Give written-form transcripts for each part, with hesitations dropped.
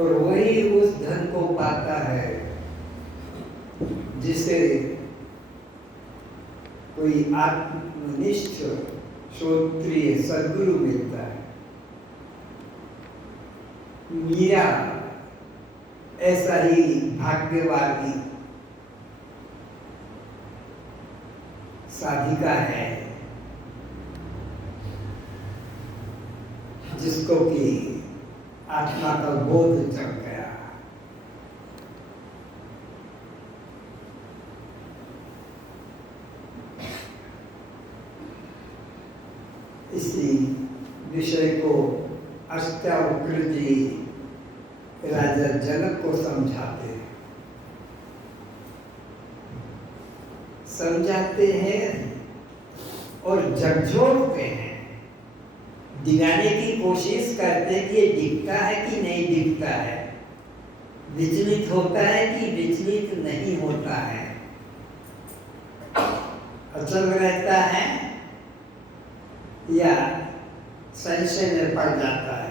और वही उस धन को पाता है जिसे कोई आत्मनिष्ठ श्रोत्रिय सद्गुरु मिलता है। मीरा ऐसा ही भाग्यवादी साधिका है जिसको कि आत्मा का बोध चढ़ गया। इसी विषय को अष्टावक्र जी राजा जनक को समझाते हैं और झकझोरते हैं, दिखाने की कोशिश करते हैं कि ये दिखता है कि नहीं दिखता है, विचलित होता है कि विचलित नहीं होता है, अचल रहता है या संशय में पड़ जाता है।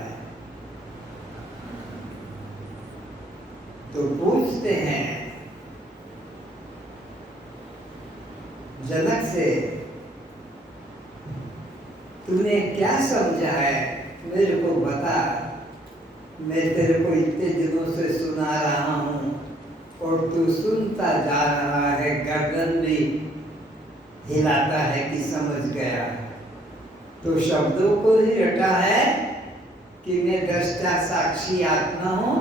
तो पूछते हैं जनक से, तूने क्या समझा है, मेरे को बता। मैं तेरे को इतने दिनों से सुना रहा हूँ और तू सुनता जा रहा है, गर्दन भी हिलाता है कि समझ गया। तो शब्दों को ही रटा है कि मैं दृष्टा साक्षी आत्मा हूँ,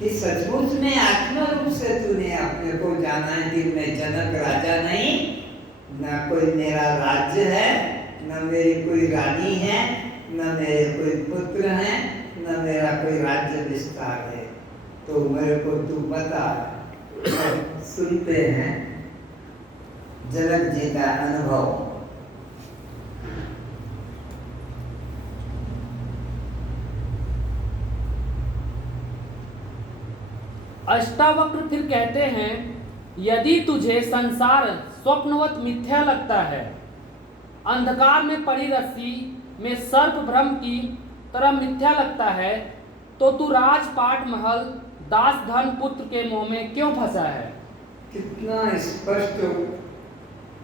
कि सचमुच में आत्मा रूप से तूने अपने को जाना है कि मैं जनक राजा नहीं, न कोई मेरा राज्य है, न मेरी कोई रानी है, न मेरे कोई पुत्र हैं, न मेरा कोई राज्य विस्तार है। तो मेरे को तू बता। सुनते हैं जनक जी का अनुभव। अष्टावक्र फिर कहते हैं, यदि तुझे संसार स्वप्नवत मिथ्या लगता है, अंधकार में पड़ी रस्सी में सर्प भ्रम की तरह मिथ्या लगता है, तो तू राजपाट महल दास धन पुत्र के मोह में क्यों फंसा है। कितना स्पष्ट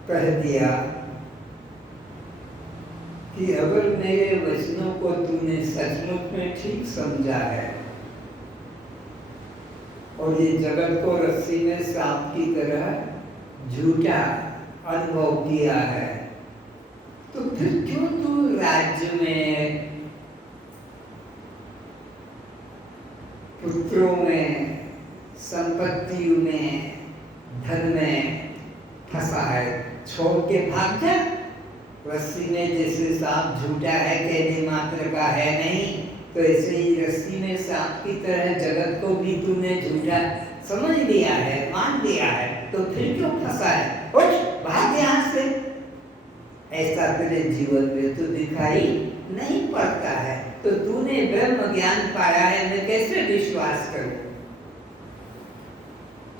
कह दिया कि अगर मेरे वचनों को तूने सचमुच में ठीक समझा है और ये जगत को रस्सी में सांप की तरह झूठा अनुभव किया है, तो फिर क्यों तू राज्य में, पुत्रों में, संपत्तियों में, धन में फंसा है। छोड़ के भाग जा। रस्सी में जैसे सांप झूठा है, कहने मात्र का है नहीं, तो ऐसे ही रस्सी में सांप की तरह जगत को भी तूने झूठा समझ लिया है, मान लिया है, तो फिर क्यों फंसा है। उठ, भाग यहाँ से। ऐसा तेरे जीवन में तो दिखाई नहीं पड़ता है, तो तूने ब्रह्म ज्ञान पाया है, मैं कैसे विश्वास करूं।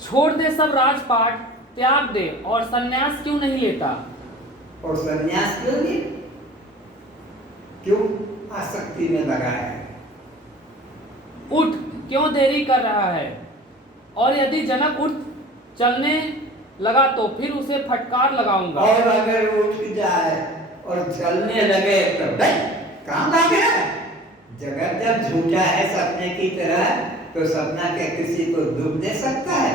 छोड़ दे सब राजपाट, त्याग दे और सन्यास क्यों नहीं लेता। और सन्यास क्यों नहीं, क्यों आसक्ति में लगा है। उठ, क्यों देरी कर रहा है। और यदि जनक उठ चलने लगा तो फिर उसे फटकार लगाऊंगा। और अगर उठ जाए और चलने लगे तो कहाँ भागे। जगत जब झूठा है सपने की तरह, तो सपना क्या किसी को दुख दे सकता है।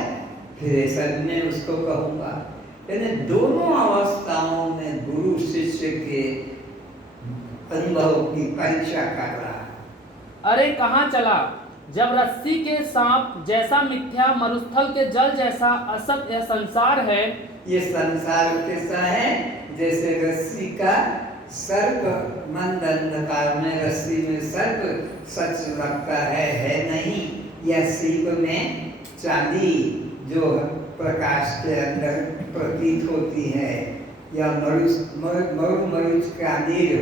फिर ऐसा मैं उसको कहूंगा। यानी दोनों अवस्थाओं में गुरु शिष्य के अनुभव की परीक्षा कर रहा है। अरे कहाँ चला, जब रस्सी के सांप जैसा मिथ्या, मरुस्थल के जल जैसा असत यह संसार है। ये संसार कैसा है, जैसे रस्सी का सर्प, मंद अंधकार में रस्सी में सर्प सच लगता है नहीं। यह सीप में चांदी जो प्रकाश के अंदर प्रतीत होती है, या मरुच का नीर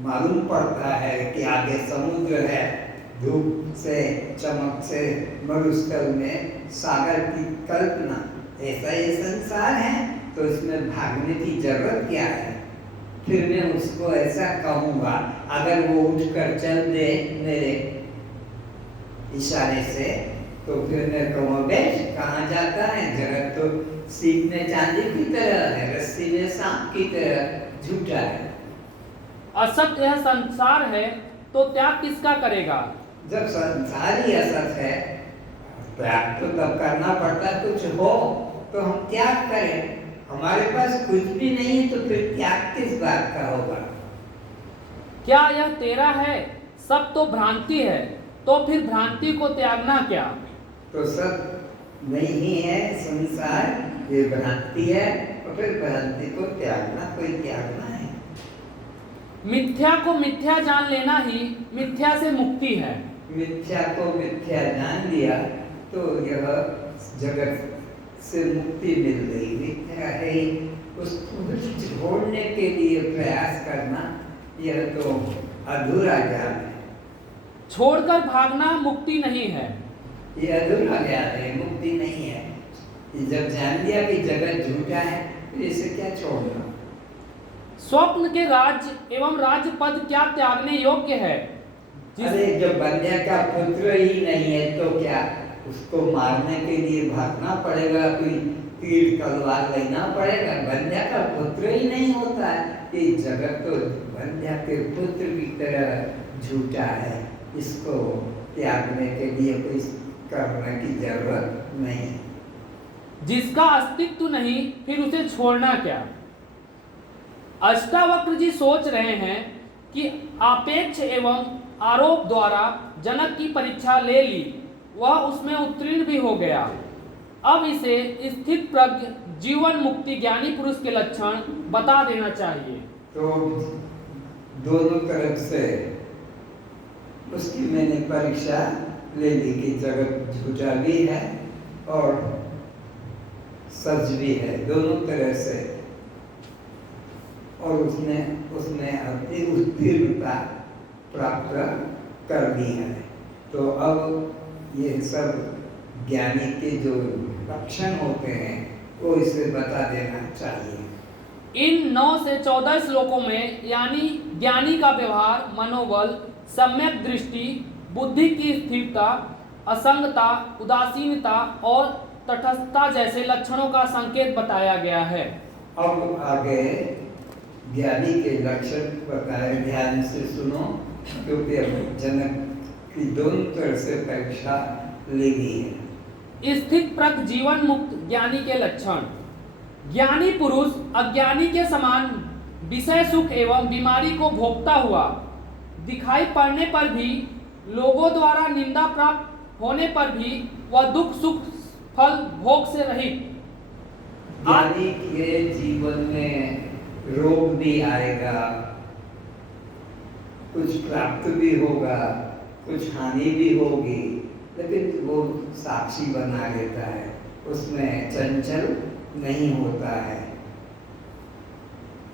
मालूम पड़ता है कि आगे समुद्र है। धूप से, चमक से मरुस्थल में सागर की कल्पना, ऐसा ये संसार है, तो इसमें भागने की जरूरत क्या है। फिर मैं उसको ऐसा कहूँगा, अगर वो उठकर चल दे मेरे इशारे से, तो फिर मेरे को वो बेच कहाँ जाता है? जगत तो सीप में चांदी की तरह है, रस्सी में सांप की तरह झूठा है। असत यह संसार है तो त्याग किसका करेगा? जब संसार ही असत है, त्याग तो तब करना पड़ता है। कुछ हो तो हम त्याग करें, हमारे पास कुछ भी नहीं है तो फिर त्याग किस बात का होगा? क्या यह तेरा है? सब तो भ्रांति है, तो फिर भ्रांति को त्यागना क्या? तो सब नहीं है संसार, ये भ्रांति है, और फिर भ्रांति को त्यागना, कोई त्यागना है। मिथ्या को मिथ्या जान लेना ही मिथ्या से मुक्ति है। मिथ्या को मिथ्या जान लिया तो यह जगत से मुक्ति मिल गई। मिथ्या है, उसको छोड़ने के लिए प्रयास करना, यह तो अधूरा ज्ञान है। छोड़कर भागना मुक्ति नहीं है। ये अधूरा ज्ञान है, मुक्ति नहीं है। जब जान लिया कि जगत झूठा है, तो इसे क्या छोड़ना? स्वप्न के राज्य एवं राज्य पद क्या त्यागने योग्य है? अरे जब बंध्या का पुत्र ही नहीं है तो क्या उसको मारने के लिए भागना पड़ेगा? कोई तीर तलवार लेना पड़ेगा? बंध्या का पुत्र ही नहीं होता है। ये जगत तो बंध्या के पुत्र की तरह झूठा है, इसको त्यागने के लिए कोई करने की जरूरत नहीं। जिसका अस्तित्व नहीं, फिर उसे छोड़ना क्या? अष्टावक्र जी सोच रहे हैं कि आपेक्ष एवं आरोप द्वारा जनक की परीक्षा ले ली, वह उसमें उत्तीर्ण भी हो गया। अब इसे स्थित प्रज्ञ जीवन मुक्ति ज्ञानी पुरुष के लक्षण बता देना चाहिए। तो दोनों तरफ से उसकी मैंने परीक्षा ले ली कि जगत झूठा भी है और सच भी है, दोनों तरह से। और उसने अपनी उत्तीर्णता प्राप्त कर ली है। तो अब ये सब ज्ञानी के जो लक्षण होते हैं वो इसे बता देना चाहिए। इन 9 से 14 श्लोकों में यानी ज्ञानी का व्यवहार, मनोबल, सम्यक दृष्टि, बुद्धि की स्थिरता, असंगता, उदासीनता और तटस्थता जैसे लक्षणों का संकेत बताया गया है। अब आगे ज्ञानी के लक्षण बताए, ध्यान से सुनो, क्योंकि अब जनक की दोनों तरह से परीक्षा लेनी है। स्थित प्रज्ञ जीवन मुक्त ज्ञानी के लक्षण। ज्ञानी पुरुष अज्ञानी के समान विषय सुख एवं बीमारी को भोगता हुआ दिखाई पड़ने पर भी, लोगों द्वारा निंदा प्राप्त होने पर भी वह दुख सुख फल भोग से रहित। ज्ञानी के जीवन में रोग भी आएगा, कुछ प्राप्त भी होगा, कुछ हानि भी होगी, लेकिन वो साक्षी बना लेता है, उसमें चंचल नहीं होता है।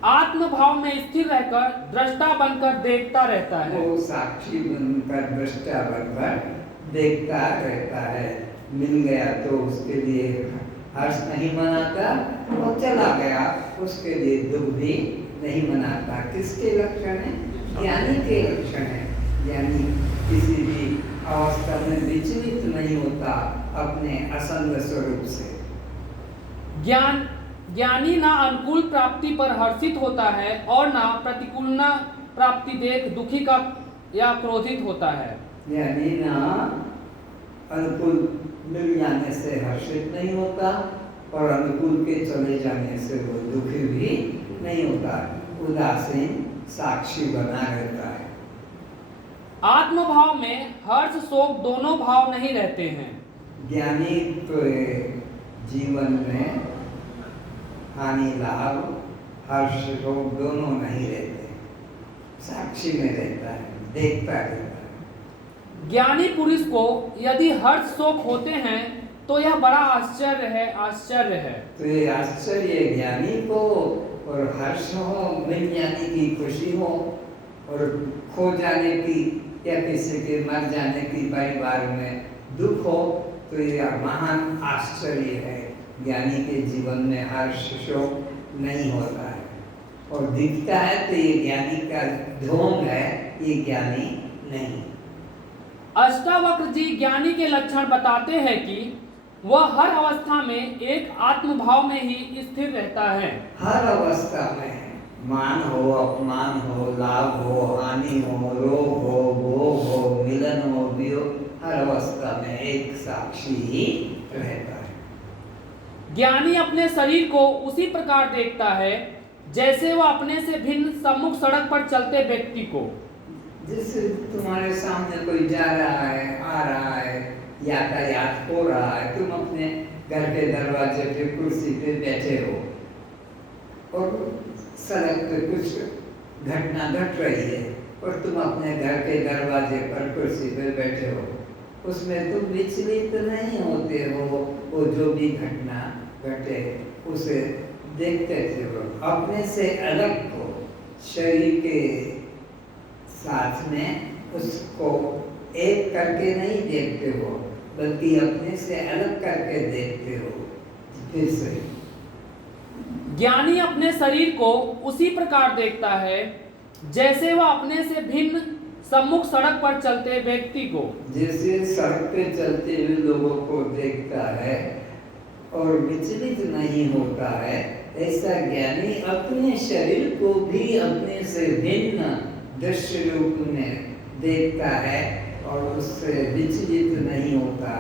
आत्मभाव में स्थिर रहकर दृष्टा बनकर देखता रहता है। वो साक्षी बनकर दृष्टा बनकर देखता रहता है। मिल गया तो उसके लिए हर्ष नहीं मनाता, वो चला गया उसके लिए दुख भी नहीं मनाता। किसके लक्षण है? ज्ञानी के लक्षण है। ज्ञानी किसी भी अवस्था में विचलित नहीं होता अपने असंग स्वरूप से। ज्ञानी ना अनुकूल प्राप्ति पर हर्षित होता है और ना प्रतिकूल प्राप्ति देख दुखी का या क्रोधित होता है। ज्ञानी ना अनुकूल मिल जाने से हर्षित नहीं होता और अनुकूल के चले जाने से वो दुखी भी नहीं होता, उदासीन साक्षी बना रहता है। आत्मभाव में हर्ष शोक दोनों भाव नहीं रहते हैं। ज्ञानी तो जीवन में हानि लाभ हर्ष शोक दोनों नहीं रहते, साक्षी में रहता है, देखता रहता है। ज्ञानी पुरुष को यदि हर्ष शोक होते हैं तो यह बड़ा आश्चर्य है। तो ये आश्चर्य ज्ञानी को, और हर्ष हो, मिल जाने की खुशी हो, और खो जाने की या किसी के मर जाने की परिवार में दुख हो, तो यह महान आश्चर्य है। ज्ञानी के जीवन में हर्ष शोक नहीं होता है, और दिखता है तो ये ज्ञानी का ढोंग है, ये ज्ञानी नहीं। अष्टावक्र जी ज्ञानी के लक्षण बताते हैं कि वह हर अवस्था में एक आत्मभाव में ही स्थिर रहता है। हर अवस्था में मान हो, अपमान हो, लाभ हो, हानि हो, रोग हो, भोग हो, मिलन हो, वियोग, हर अवस्था में एक साक्षी ही रहता है। ज्ञानी अपने शरीर को उसी प्रकार देखता है जैसे वह अपने से भिन्न सम्मुख सड़क पर चलते व्यक्ति को। जैसे तुम्हारे सामने कोई जा रहा है, आ रहा है, यातायात हो रहा है, तुम अपने घर के दरवाजे पे कुर्सी पे बैठे हो और सड़क पे कुछ घटना घट रही है और तुम अपने घर के दरवाजे पर कुर्सी पे बैठे हो, उसमें तुम विचलित नहीं होते हो। वो जो भी घटना घटे उसे देखते हो, अपने से अलग हो, शरीर के साथ में उसको एक करके नहीं देखते हो, बल्कि अपने से अलग करके देखते हो। फिर से ज्ञानी अपने शरीर को उसी प्रकार देखता है जैसे वह अपने से भिन्न सम्मुख सड़क पर चलते व्यक्ति को। जैसे सड़क पे चलते हुए लोगों को देखता है और विचलित नहीं होता है, ऐसा ज्ञानी अपने शरीर को भी अपने से भिन्न दृश्य रूप में देखता है और उससे विचलित नहीं होता,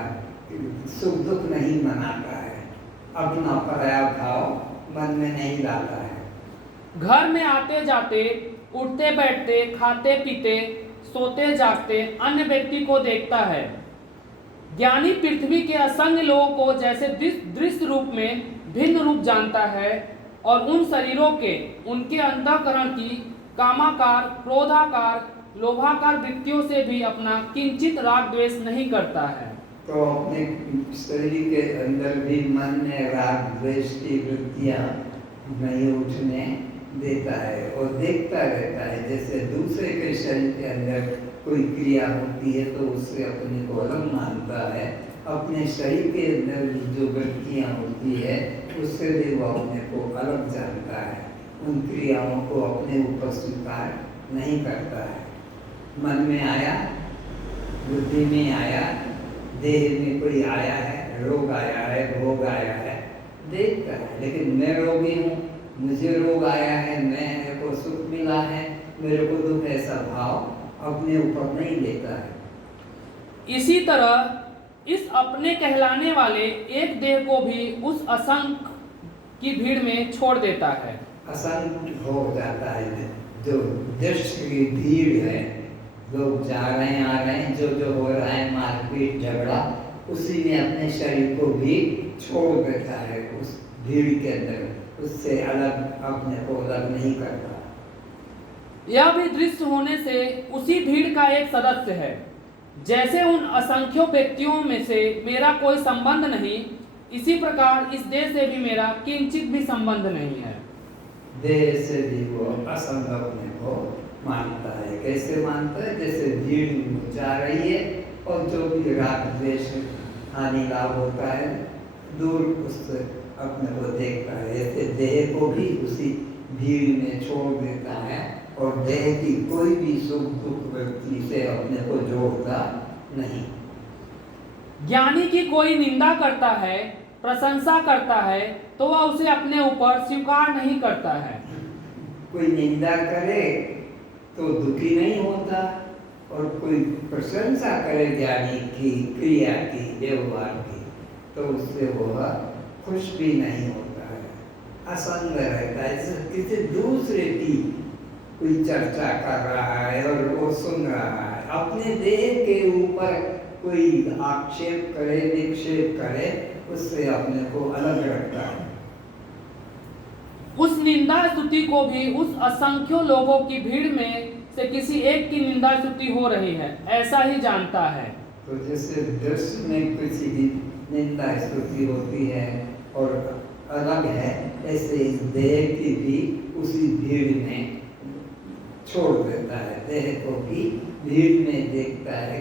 सुख दुख नहीं मनाता है, अपना पराया भाव मन में नहीं लाता है। घर में आते जाते, उठते बैठते, खाते पीते, सोते जागते अन्य व्यक्ति को देखता है। ज्ञानी पृथ्वी के असंख्य लोगों को जैसे दृश्य रूप में भिन्न रूप जानता है और उन शरीरों के, उनके अंतःकरण की कामाकार, क्रोधाकार, लोभाकार वृत्तियों से भी अपना किंचित राग द्वेष नहीं करता है। तो अपने शरीर के अंदर भी मन में राग द्वेष की वृत्तियां नहीं उठने देता है और देखता रहता है। जैसे दूसरे के शरीर के अंदर कोई क्रिया होती है तो उससे अपने को अलग मानता है, अपने शरीर के अंदर जो वृत्तियां होती है उससे भी वो अपने को अलग जानता है, उन क्रियाओं को अपने ऊपर स्वीकार नहीं करता है। मन में आया, बुद्धि में आया, देह में कोई आया है, रोग आया है, भोग आया है, देखता है। लेकिन मैं रोगी हूँ, मुझे रोग आया है, मेरे को सुख मिला है, मेरे को दुख, ऐसा भाव अपने ऊपर नहीं लेता है। इसी तरह इस अपने कहलाने वाले एक देह को भी उस असंख्य की भीड़ में छोड़ देता है। असंख्य हो जाता है, जो दृश्य की भीड़ है, लोग जा रहे हैं, आ रहे हैं, जो जो हो रहा है मारपीट झगड़ा, उसी में अपने शरीर को भी छोड़ देता है उस भीड़ के अंदर, उससे अलग अपने को अलग नहीं करता। यह भी दृश्य होने से उसी भीड़ का एक सदस्य है। जैसे उन असंख्यों व्यक्तियों में से मेरा कोई संबंध नहीं, इसी प्रकार इस देह से भी मेरा किंचित भी संबंध नहीं है। देह से भी वो असंग अपने को मानता है। कैसे मानता है? जैसे भीड़ जा रही है और जो भी राग द्वेष हानि लाभ होता है दूर उससे अपने को देखता है। ऐसे देह को भी उसी भीड़ में छोड़ देता है और देह की कोई भी सुख दुख वृत्ति से अपने को जोड़ता नहीं। ज्ञानी की कोई निंदा करता है, प्रशंसा करता है, तो वह उसे अपने ऊपर स्वीकार नहीं करता है। कोई निंदा करे तो दुखी नहीं होता और कोई प्रशंसा करे ज्ञानी की क्रिया की, व्यवहार की, तो उससे वह खुश भी नहीं होता है, असंग रहता है। जैसे किसी दूसरे की कोई चर्चा कर रहा है और वो सुन रहा है, अपने देह के ऊपर कोई आक्षेप करे, विक्षेप करे, उससे अपने को अलग रखता है। उस निंदा स्तुति को भी उस असंख्यों लोगों की भीड़ में से किसी एक की निंदा स्तुति हो रही है, ऐसा ही जानता है। तो जैसे दृश्य में किसी की निंदा स्तुति होती है और अलग है, ऐसे इस देह की भी उसी भीड़ में छोड़ देता है। देह को भी भीड़ में देखता है,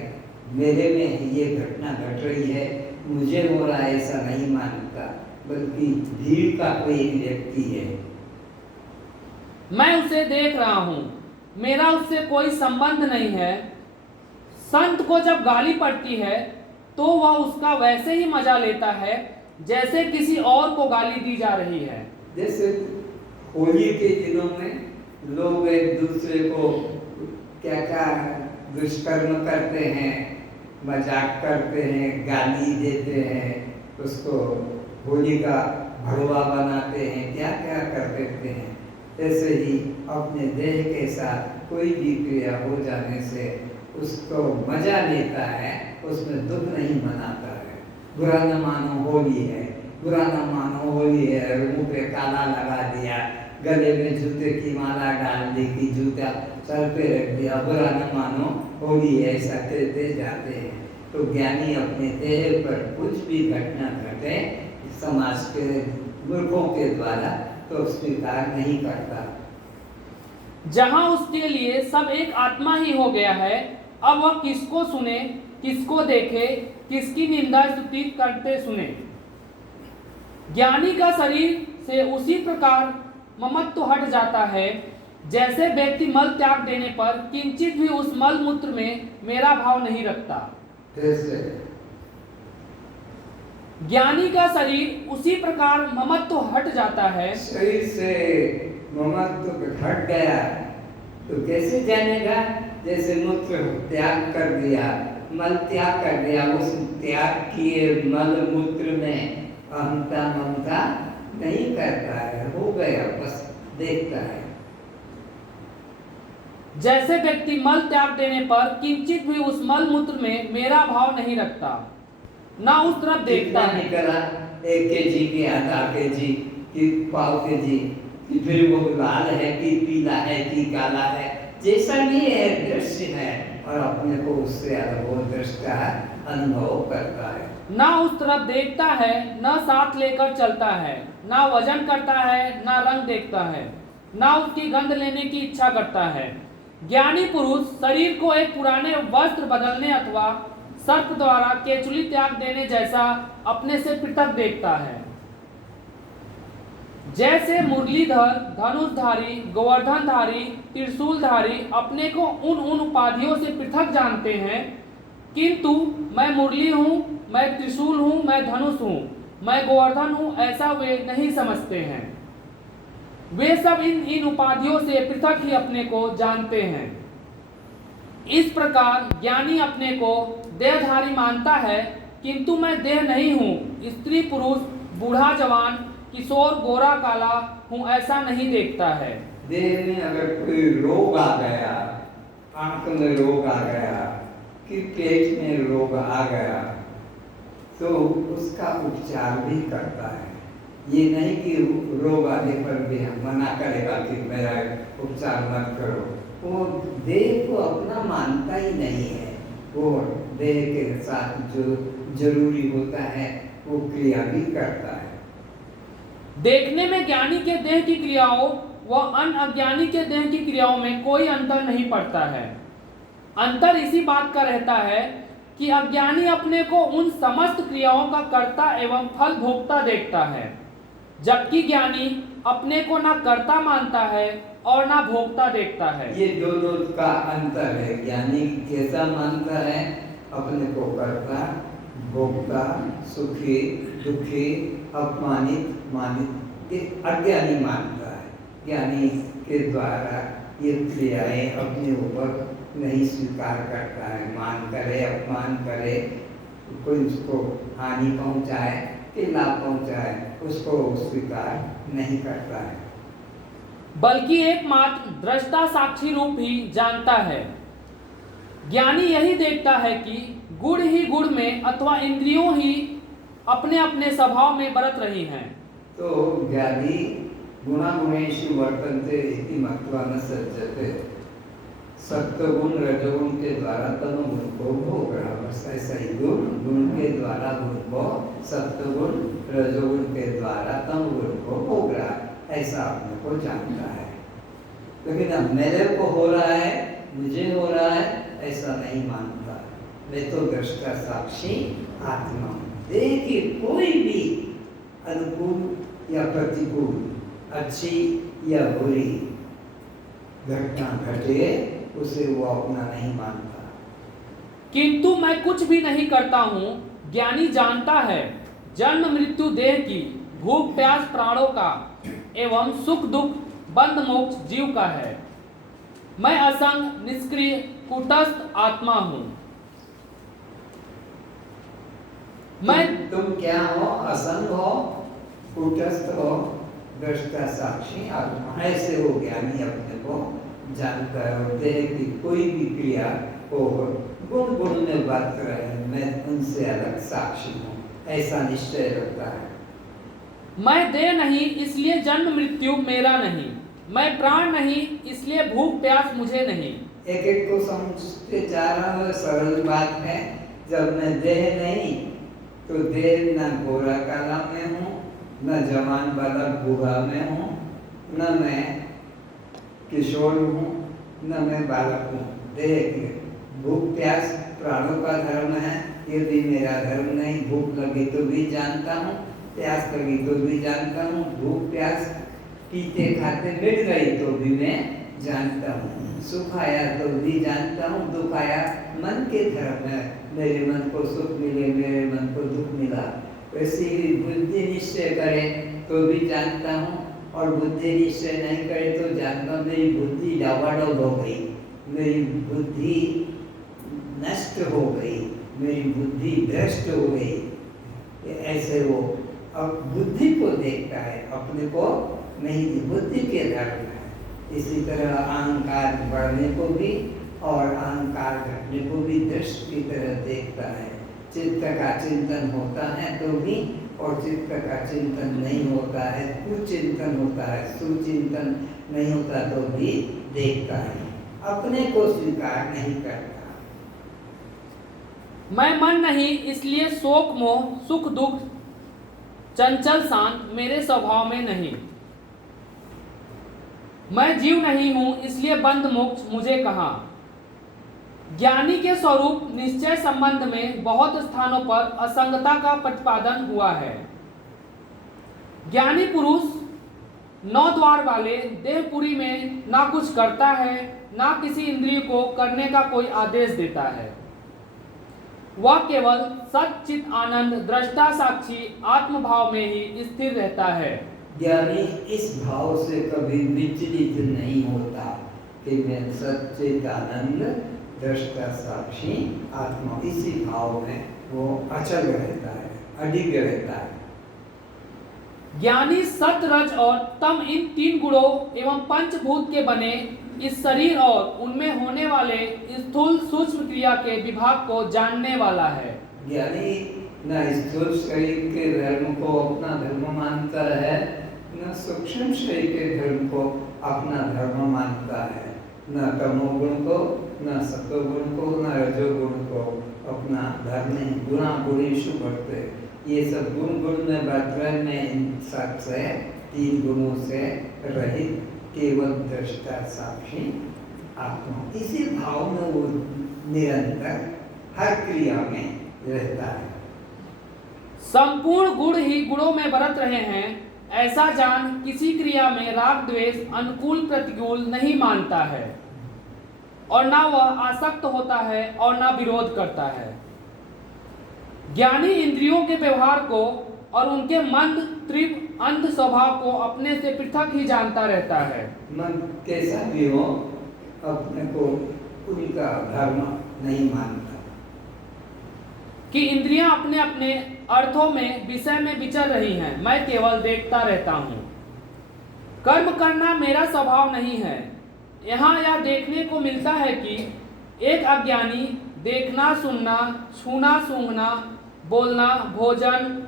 मेरे में ये घटना घट रही है, मुझे हो रहा है ऐसा नहीं मानता, बल्कि भीड़ का कोई एक व्यक्ति है। मैं उसे देख रहा हूँ, मेरा उससे कोई संबंध नहीं है। संत को जब गाली पड़ती है तो वह उसका वैसे ही मजा लेता है जैसे किसी और को गाली दी जा रही है। जैसे होली के दिनों में लोग एक दूसरे को क्या क्या दुष्कर्म करते हैं, मजाक करते हैं, गाली देते हैं, उसको होली का भगवा बनाते हैं, क्या क्या कर देते हैं। ऐसे ही अपने देह के साथ कोई भी क्रिया हो जाने से उसको मजा लेता है, उसमें दुख नहीं मनाता है। बुरा न मानो होली है, बुरा न मानो होली है, मुंह पे काला लगा दिया, गले में जूते की माला डाल दी कि जूता सर पे रख दिया, बुरा न मानो होली है, ऐसा कहते जाते हैं। तो ज्ञानी अपने देह पर कुछ भी घटना घटे समाज के मूर्खों के द्वारा तो स्वीकार नहीं करता। जहां उसके लिए सब एक आत्मा ही हो गया है, अब वह किसको सुने, किसको देखे, किसकी निंदा स्तुति करते सुने। ज्ञानी का शरीर से उसी प्रकार ममत्व हट जाता है जैसे व्यक्ति मल त्याग देने पर किंचित भी उस मल मूत्र में मेरा भाव नहीं रखता। ज्ञानी का शरीर उसी प्रकार ममत्व हट जाता है। शरीर से ममत्व हट गया तो कैसे जानेगा? जैसे मूत्र त्याग कर दिया, मल त्याग कर दिया, उस त्याग किए मल मूत्र में अहंता ममता नहीं करता है, हो गया, बस देखता है। जैसे व्यक्ति मल त्याग देने पर किंचित भी उस मल मूत्र में मेरा भाव नहीं रखता, ना उस तरफ देखता है। निकला 1 kg की, आधा kg की, पाव kg कि फिर वो लाल है कि पीला है कि काला है, जैसा भी है दृश्य है और अपने को उससे अनुभव दृष्टा अनुभव करता है। ना उस तरफ देखता है, ना साथ लेकर चलता है, ना वजन करता है, ना रंग देखता है, ना उसकी गंध लेने की इच्छा करता है। ज्ञानी पुरुष शरीर को एक पुराने वस्त्र बदलने अथवा सर्प द्वारा केचुली त्याग देने जैसा अपने से पृथक देखता है। जैसे मुरलीधर, धनुषधारी, गोवर्धनधारी, त्रिशूलधारी अपने को उन उपाधियों से पृथक जानते हैं, किंतु मैं मुरली हूँ, मैं त्रिशूल हूँ, मैं धनुष हूँ, मैं गोवर्धन हूँ, ऐसा वे नहीं समझते हैं। वे सब इन उपाधियों से पृथक ही अपने को जानते हैं। इस प्रकार ज्ञानी अपने को देहधारी मानता है, किंतु मैं देह नहीं हूँ, स्त्री पुरुष, बूढ़ा जवान, किशोर गोरा काला हूँ, ऐसा नहीं देखता है। देह में अगर कोई रोग आ गया, आंख में रोग आ गया कि पेट में रोग आ गया तो उसका उपचार भी करता है। ये नहीं कि रोग आने पर भी हम मना करेगा कि मेरा उपचार मत करो, वो देह को अपना मानता ही नहीं है। वो देह के साथ जो जरूरी होता है वो क्रिया भी करता है। देखने में ज्ञानी के देह की क्रियाओं व अन्य अज्ञानी के देह की क्रियाओं में कोई अंतर नहीं पड़ता है। अंतर इसी बात का रहता है कि अज्ञानी अपने को उन समस्त क्रियाओं का कर्ता एवं फल भोगता देखता है, जबकि ज्ञानी अपने को ना कर्ता मानता है और ना भोगता देखता है। ये दोनों का अंतर है। ज्ञानी कैसा मानता है? अपने को कर्ता, भोक्ता, सुखी, दुखी, अपमानित, मानित, ये अज्ञानी मानता है। ज्ञानी के द्वारा ये क्रियाएं अपने ऊपर नहीं स्वीकार करता है। मान करे, अपमान करे, कोई उसको हानि पहुंचाए कि लाभ पहुंचाए, उसको स्वीकार नहीं करता है, बल्कि एकमात्र दृष्टा साक्षी रूप ही जानता है। ज्ञानी यही देखता है कि गुण ही गुण में अथवा इंद्रियों ही अपने अपने स्वभाव में बरत रही हैं। तो ज्ञानी गुणागुणेषु वर्तन्ते इति मत्वा न सज्जते, सत्वगुण रजोगुण के द्वारा तमोगुण को भोग रहा। बस ऐसा ही गुण के द्वारा गुण को, सत्वगुण रजोगुण के द्वारा तमोगुण को भोग रहा, ऐसा अपने को जानता है। लेकिन अब मेरे को हो रहा है, मुझे हो रहा है, ऐसा नहीं मानता। मैं तो दृष्टा साक्षी आत्मा हूँ। देखिए कोई भी अनुकूल या प्रतिकूल, अच्छी या बुरी घटना घटे, उसे वो अपना नहीं मानता। किंतु मैं कुछ भी नहीं करता हूँ। ज्ञानी जानता है जन्म मृत्यु देह की, भूख प्यास प्राणों का, एवं सुख दुख बंध मोक्ष जीव का है। मैं असंग निष्क्रिय कूटस्थ आत्मा हूँ। मैं तुम क्या हो? असंग हो, कूटस्थ हो, दृष्टा साक्षी आत्मा। ऐसे हो ज्ञानी अपने को जानता है। देह की कोई भी क्रिया को गुण गुण में बात रहे, मैं उनसे अलग साक्षी हूँ, ऐसा निश्चय रखता है। मैं देह नहीं इसलिए जन्म मृत्यु मेरा नहीं। मैं प्राण नहीं इसलिए भूख प्यास मुझे नहीं। एक एक को समझते जा रहा है, सरल बात है। जब मैं देह नहीं तो देह न गोरा काला में हूँ, न जवान वाला बूढ़ा में हूँ, न मैं किशोर हूँ, न मैं बालक हूँ। देह की भूख प्यास प्राणों का धर्म है, ये भी मेरा धर्म नहीं। भूख लगी तो भी जानता हूँ, प्यास लगी तो भी जानता हूँ। भूख प्यास पीते खाते मिट गई तो भी मैं जानता हूँ। सुख आया तो भी जानता हूँ, दुख आया मन के धर्म है। मेरे मन को सुख मिले, मेरे मन को दुख मिला। वैसे ही बुद्धि निश्चय करे तो भी जानता हूँ, और बुद्धि निश्चय नहीं करे तो जानता हूँ। मेरी बुद्धि डावाडोल हो गई, मेरी बुद्धि नष्ट हो गई, मेरी बुद्धि भ्रष्ट हो गई। ऐसे वो अब बुद्धि को देखता है, अपने को नहीं। बुद्धि के धर्म है। इसी तरह अहंकार बढ़ने को भी और अहंकार घटने को भी दृष्टि की तरह देखता है। चित्त का चिंतन होता है तो भी, और चित्त का चिंतन नहीं होता है, कुचिंतन होता है, सुचिंतन नहीं होता तो भी देखता है, अपने को स्वीकार नहीं करता। मैं मन नहीं इसलिए शोक मोह सुख दुख चंचल शांत मेरे स्वभाव में नहीं। मैं जीव नहीं हूं इसलिए बंध मोक्ष मुझे कहाँ। ज्ञानी के स्वरूप निश्चय संबंध में बहुत स्थानों पर असंगता का प्रतिपादन हुआ है। ज्ञानी पुरुष 9 द्वार वाले देहपुरी में ना कुछ करता है, ना किसी इंद्रिय को करने का कोई आदेश देता है। वह केवल सच्चित आनंद दृष्टा साक्षी आत्मभाव में ही स्थिर रहता है। ज्ञानी इस भाव से कभी विचलित नहीं होता कि मैं सच्चित आनंद दृष्टा साक्षी आत्मा, इसी भाव में वो अचल रहता है, अडिग रहता है। ज्ञानी सत रज और तम इन 3 गुणों एवं पंचभूत के बने इस शरीर और उनमें होने वाले स्थूल सूक्ष्म क्रिया के विभाग को जानने वाला है। ज्ञानी न स्थूल शरीर के धर्म को अपना धर्म मानता है, न सूक्ष्म शरीर के धर्म को अपना धर्म मानता है। न तमोगुण को, न सत्वगुण को, न रजोगुण को अपना धर्म नहीं। गुणा गुणेषु वर्ते, ये सब गुण गुण में वर्तन में इन सब से 3 गुणों से रहित केवल दृष्टा साक्षी आत्मा, इसी भाव में वो निरंतर हर क्रिया में रहता है। संपूर्ण गुण ही गुणों में बरत रहे हैं, ऐसा जान किसी क्रिया में राग द्वेष अनुकूल प्रतिकूल नहीं मानता है, और ना वह आसक्त होता है और ना विरोध करता है। ज्ञानी इंद्रियों के व्यवहार को और उनके मंद तीव्र अंध स्वभाव को अपने से पृथक ही जानता रहता है। मन कैसा भी हो, अपने को उनका धर्म नहीं मानता। कि इंद्रियां अपने अपने अर्थों में विषय में विचर रही हैं, मैं केवल देखता रहता हूँ। कर्म करना मेरा स्वभाव नहीं है। यहाँ यह देखने को मिलता है कि एक अज्ञानी देखना सुनना छूना सूंघना बोलना भोजन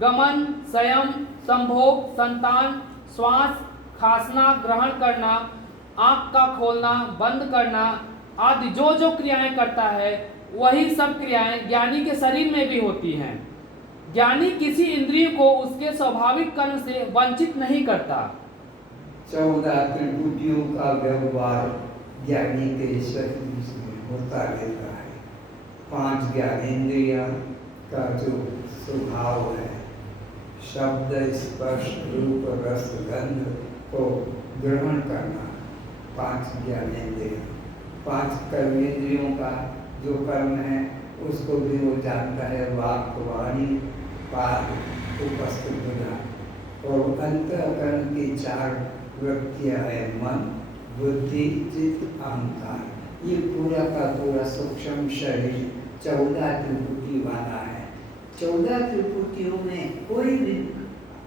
गमन संयम संभोग संतान श्वास खांसना ग्रहण करना आँख का खोलना बंद करना आदि जो जो क्रियाएं करता है, वही सब क्रियाएं ज्ञानी के शरीर में भी होती हैं। ज्ञानी किसी इंद्रिय को उसके स्वाभाविक कर्म से वंचित नहीं करता। 14 त्रिपुटियों का व्यवहार ज्ञानी के शरीर में होता रहता है। 5 ज्ञानेंद्रिय का जो स्वभाव है, शब्द स्पर्श रूप रस गंध को ग्रहण करना, 5 ज्ञानेंद्रिय। 5 कर्मेंद्रियों का जो कर्म है उसको भी वो जानता है, वाक वाणी पाद उपस्थित बुधा। और अंतःकरण की 4 वृत्तियाँ है, मन बुद्धि चित्त अहंकार। ये पूरा का पूरा सूक्ष्म शरीर 14 त्रिपुटी वाला है। 14 त्रिपुटियों में कोई भी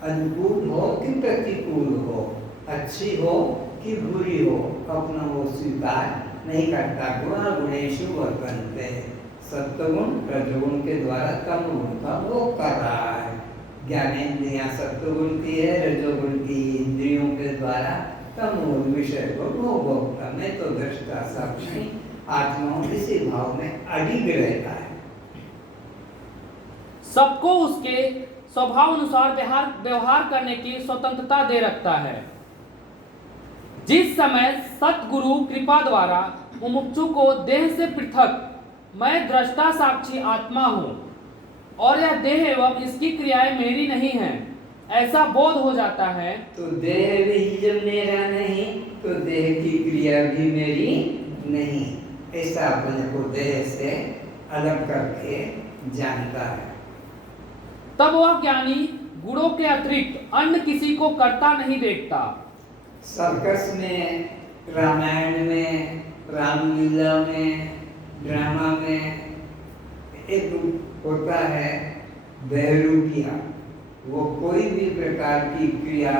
अनुकूल हो कि प्रतिकूल हो, अच्छी हो कि बुरी हो, अपना वो स्वीकार नहीं करता। गुण गुणेशु वर्तन्ते, सत्वगुण रजोगुण के द्वारा तम गुण का भोग कर रहा है। ज्ञानेन्द्रियां सत्वगुण की है, रजोगुण की इंद्रियों के द्वारा तम विषय को भोगता। मैं तो दृष्टा साक्षी आत्मा इसी भाव में अडिग रहता है। सबको उसके स्वभाव अनुसार व्यवहार करने की स्वतंत्रता दे रखता है। जिस समय सतगुरु कृपा द्वारा मुमुक्षु को देह से पृथक मैं दृष्टा साक्षी आत्मा हूँ और यह देह एवं इसकी क्रियाएं मेरी नहीं है, ऐसा बोध हो जाता है, तो देह भी जब मेरा नहीं तो देह की क्रिया भी मेरी नहीं, ऐसा अपने को देह से अलग करके जानता है। तब वह ज्ञानी गुणों के अतिरिक्त अन्य किसी को करता नहीं देखता। सर्कस में, रामायण में, रामलीला में, ड्रामा में एक होता है बहरूपिया। वो कोई भी प्रकार की क्रिया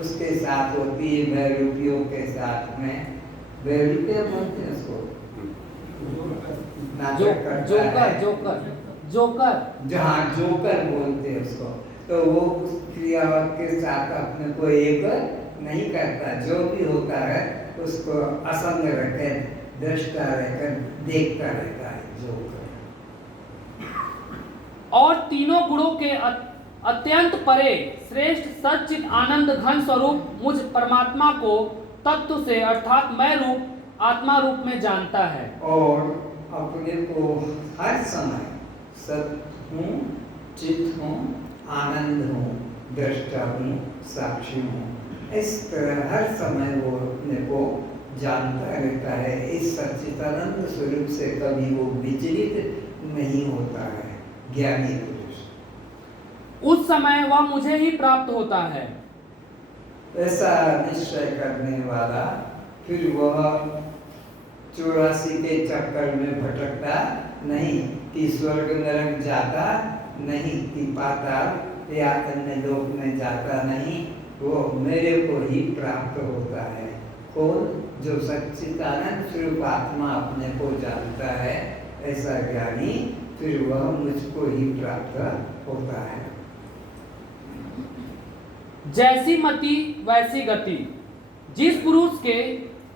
उसके साथ होती है, बहरूपियों के साथ में। बहरूपिया बोलते हैं उसको, जोकर जहाँ जोकर बोलते हैं उसको। तो वो उस क्रिया के साथ अपने को एक नहीं करता, जो भी होता है उसको असंग रखकर, दृष्टा रहकर देखता रहता है जोकर। और तीनों गुणों के अत्यंत परे श्रेष्ठ सच्चिद आनंद घन स्वरूप मुझ परमात्मा को तत्व से अर्थात मैं रूप आत्मा रूप में जानता है। और अपने को हर समय सत हूँ, चित हूँ, आनंद हूँ, दृष्टा हूँ, साक्षी हूँ, इस तरह हर समय वो अपने को जानता रहता है। इस सच्चिदानंद स्वरूप से कभी वो विचलित नहीं होता है ज्ञानी पुरुष। उस समय वह मुझे ही प्राप्त होता है, ऐसा निश्चय करने वाला फिर वह 84 के चक्कर में भटकता नहीं, कि स्वर्ग नरक जाता नहीं, कि पाताल या अन्य लोक में जाता नहीं, वो मेरे को ही प्राप्त होता है। कौन? जो सच्चिदानंद स्वरूप आत्मा अपने को जानता है, ऐसा ज्ञानी, फिर वह मुझको ही प्राप्त होता है। जैसी मति वैसी गति। जिस पुरुष के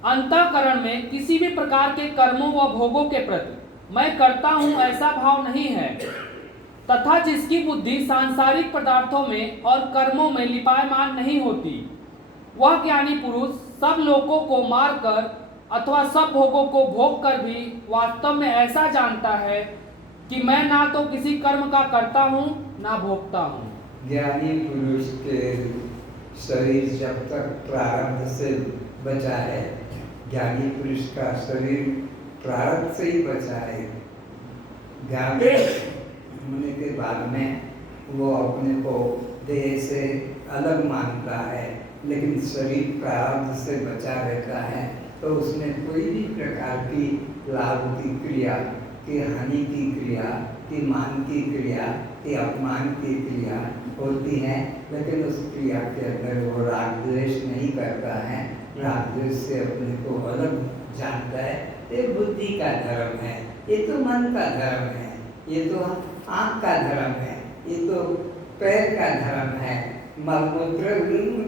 अंतःकरण में किसी भी प्रकार के कर्मों व भोगों के प्रति मैं करता हूँ ऐसा भाव नहीं है, तथा जिसकी बुद्धि सांसारिक पदार्थों में और कर्मों में लिपायमान नहीं होती, वह ज्ञानी पुरुष सब लोगों को मारकर अथवा सब भोगों को भोग कर भी वास्तव में ऐसा जानता है कि मैं ना तो किसी कर्म का करता हूँ ना भोगता हूँ। ज्ञानी पुरुष के शरीर जब तक प्रारब्ध से बचा है, ज्ञानी पुरुष का शरीर प्रारब्ध से ही बचा है। ज्ञान होने के बाद में वो अपने को देह से अलग मानता है, लेकिन शरीर प्रारब्ध से बचा रहता है, तो उसमें कोई भी प्रकार की लाभ की क्रिया, की हानि की क्रिया, की मान की क्रिया, की अपमान की क्रिया होती है, लेकिन उस क्रिया के अंदर वो राग द्वेष नहीं करता है, राग द्वेष से अपने को अलग जानता है। ये बुद्धि का धर्म है, ये तो मन का धर्म है, ये तो आँख का धर्म है, ये तो पैर का धर्म है, मलमूत्र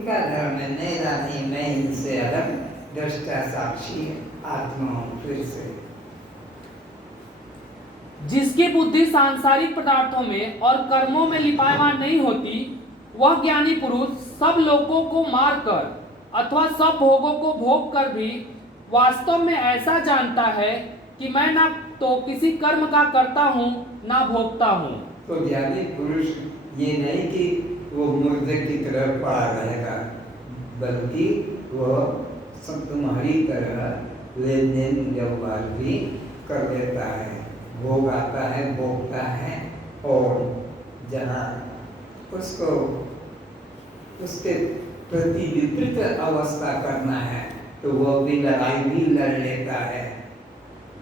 का धर्म है। मेरा नहीं, मैं इनसे अलग दृष्टा साक्षी आत्मा हूँ। फिर से जिसकी बुद्धि सांसारिक पदार्थों में और कर्मों में लिपायमान नहीं होती, वह ज्ञानी पुरुष सब लोगों को मारकर अथवा सब भोगों को भोग कर भी वास्तव में ऐसा जानता है कि मैं ना तो किसी कर्म का करता हूँ ना भोगता हूँ। तो ज्ञानी पुरुष ये नहीं कि वो मुर्दे की तरह पड़ा रहेगा, बल्कि वह सब तुम्हारी तरह लेन देन व्यवहार भी कर लेता है। भोग आता है, भोगता है, और जहाँ उसको उसके प्रति विपरीत अवस्था करना है तो वह भी लड़ाई भी लड़ लेता है।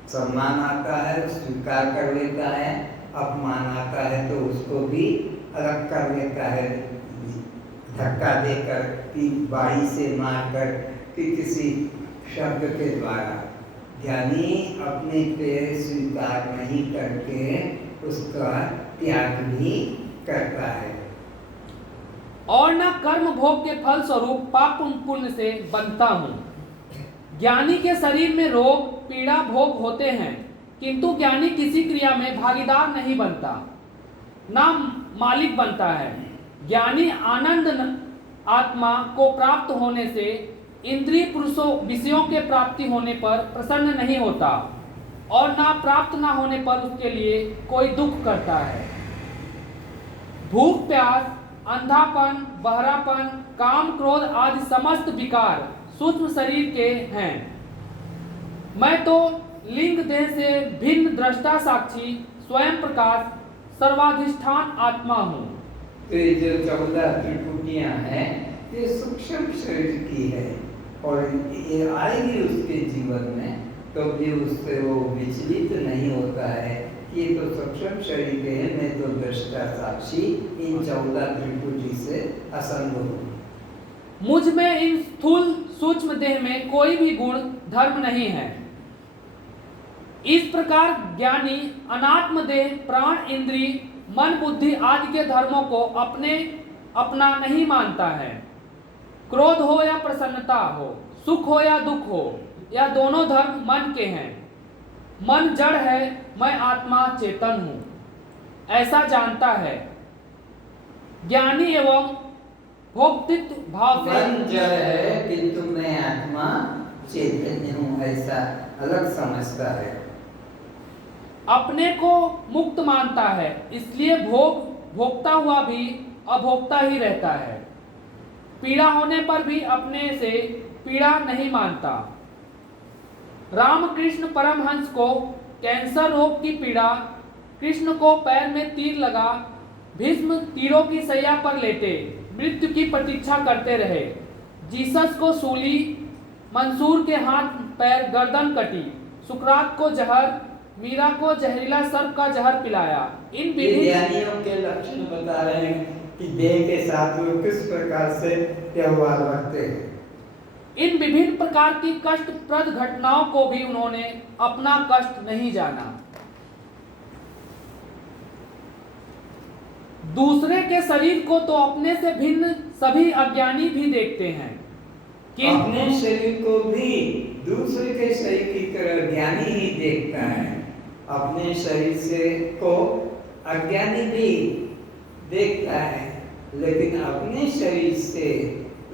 सम्मान आता है स्वीकार कर लेता है, अपमान आता है तो उसको भी अलग कर लेता है, धक्का देकर कि बाड़ी से मारकर कि किसी शब्द के द्वारा। ज्ञानी अपने पैर स्वीकार नहीं करके उसका त्याग भी करता है। और न कर्म भोग के फल स्वरूप पाप पुण्य से बनता हूँ। ज्ञानी के शरीर में रोग पीड़ा भोग होते हैं, किंतु ज्ञानी किसी क्रिया में भागीदार नहीं बनता, ना मालिक बनता है। ज्ञानी आनंद आत्मा को प्राप्त होने से इंद्रिय पुरुषों विषयों के प्राप्ति होने पर प्रसन्न नहीं होता, और ना प्राप्त ना होने पर उसके लिए कोई दुख करता है। भूख प्यास, अंधापन, बहरापन, काम क्रोध आदि समस्त विकार सूक्ष्म शरीर के हैं। मैं तो लिंग देह से भिन्न दृष्टा साक्षी स्वयं प्रकाश सर्वाधिष्ठान आत्मा हूँ। तो ये जो 14 त्रिपुटियां हैं ये सूक्ष्म शरीर की है, और ये आएगी उसके जीवन में तो भी उससे वो विचलित नहीं होता है कि ये तो सूक्ष्म शरीर के हैं, मैं तो दृष्टा साक्षी इन 14 त्रिपुटी से असंग हूँ। मुझ में इन स्थूल सूक्ष्म देह में कोई भी गुण धर्म नहीं है। इस प्रकार ज्ञानी अनात्म देह प्राण इंद्री मन बुद्धि आदि के धर्मों को अपना नहीं मानता है। क्रोध हो या प्रसन्नता हो, सुख हो या दुख हो, या दोनों धर्म मन के हैं। मन जड़ है, मैं आत्मा चेतन हूँ, ऐसा जानता है। ज्ञानी एवं भोक्तृत्व भाव से मन जड़ है किंतु मैं आत्मा चैतन्य हूँ, ऐसा अलग समझता है। अपने को मुक्त मानता है, इसलिए भोगता हुआ भी अभोक्ता ही रहता है। पीड़ा होने पर भी अपने से पीड़ा नहीं मानता। रामकृष्ण परमहंस को कैंसर रोग की पीड़ा, कृष्ण को पैर में तीर लगा, भीष्म तीरों की सैया पर लेटे मृत्यु की प्रतीक्षा करते रहे। जीसस को सूली, मंसूर के हाथ पैर गर्दन कटी, सुकरात को जहर, मीरा को जहरीला सर्प का जहर पिलाया। इन ज्ञानियों के लक्षण बता रहे हैं कि देह के साथ वो किस प्रकार से व्यवहार रखते हैं। इन विभिन्न प्रकार की कष्टप्रद घटनाओं को भी उन्होंने अपना कष्ट नहीं जाना। दूसरे के शरीर को तो अपने से भिन्न सभी अज्ञानी भी देखते हैं कि अपने शरीर को भी दूसरे के शरीर की तरह ज्ञानी ही देखता है। अपने शरीर से को अज्ञानी भी देखता है, लेकिन अपने शरीर से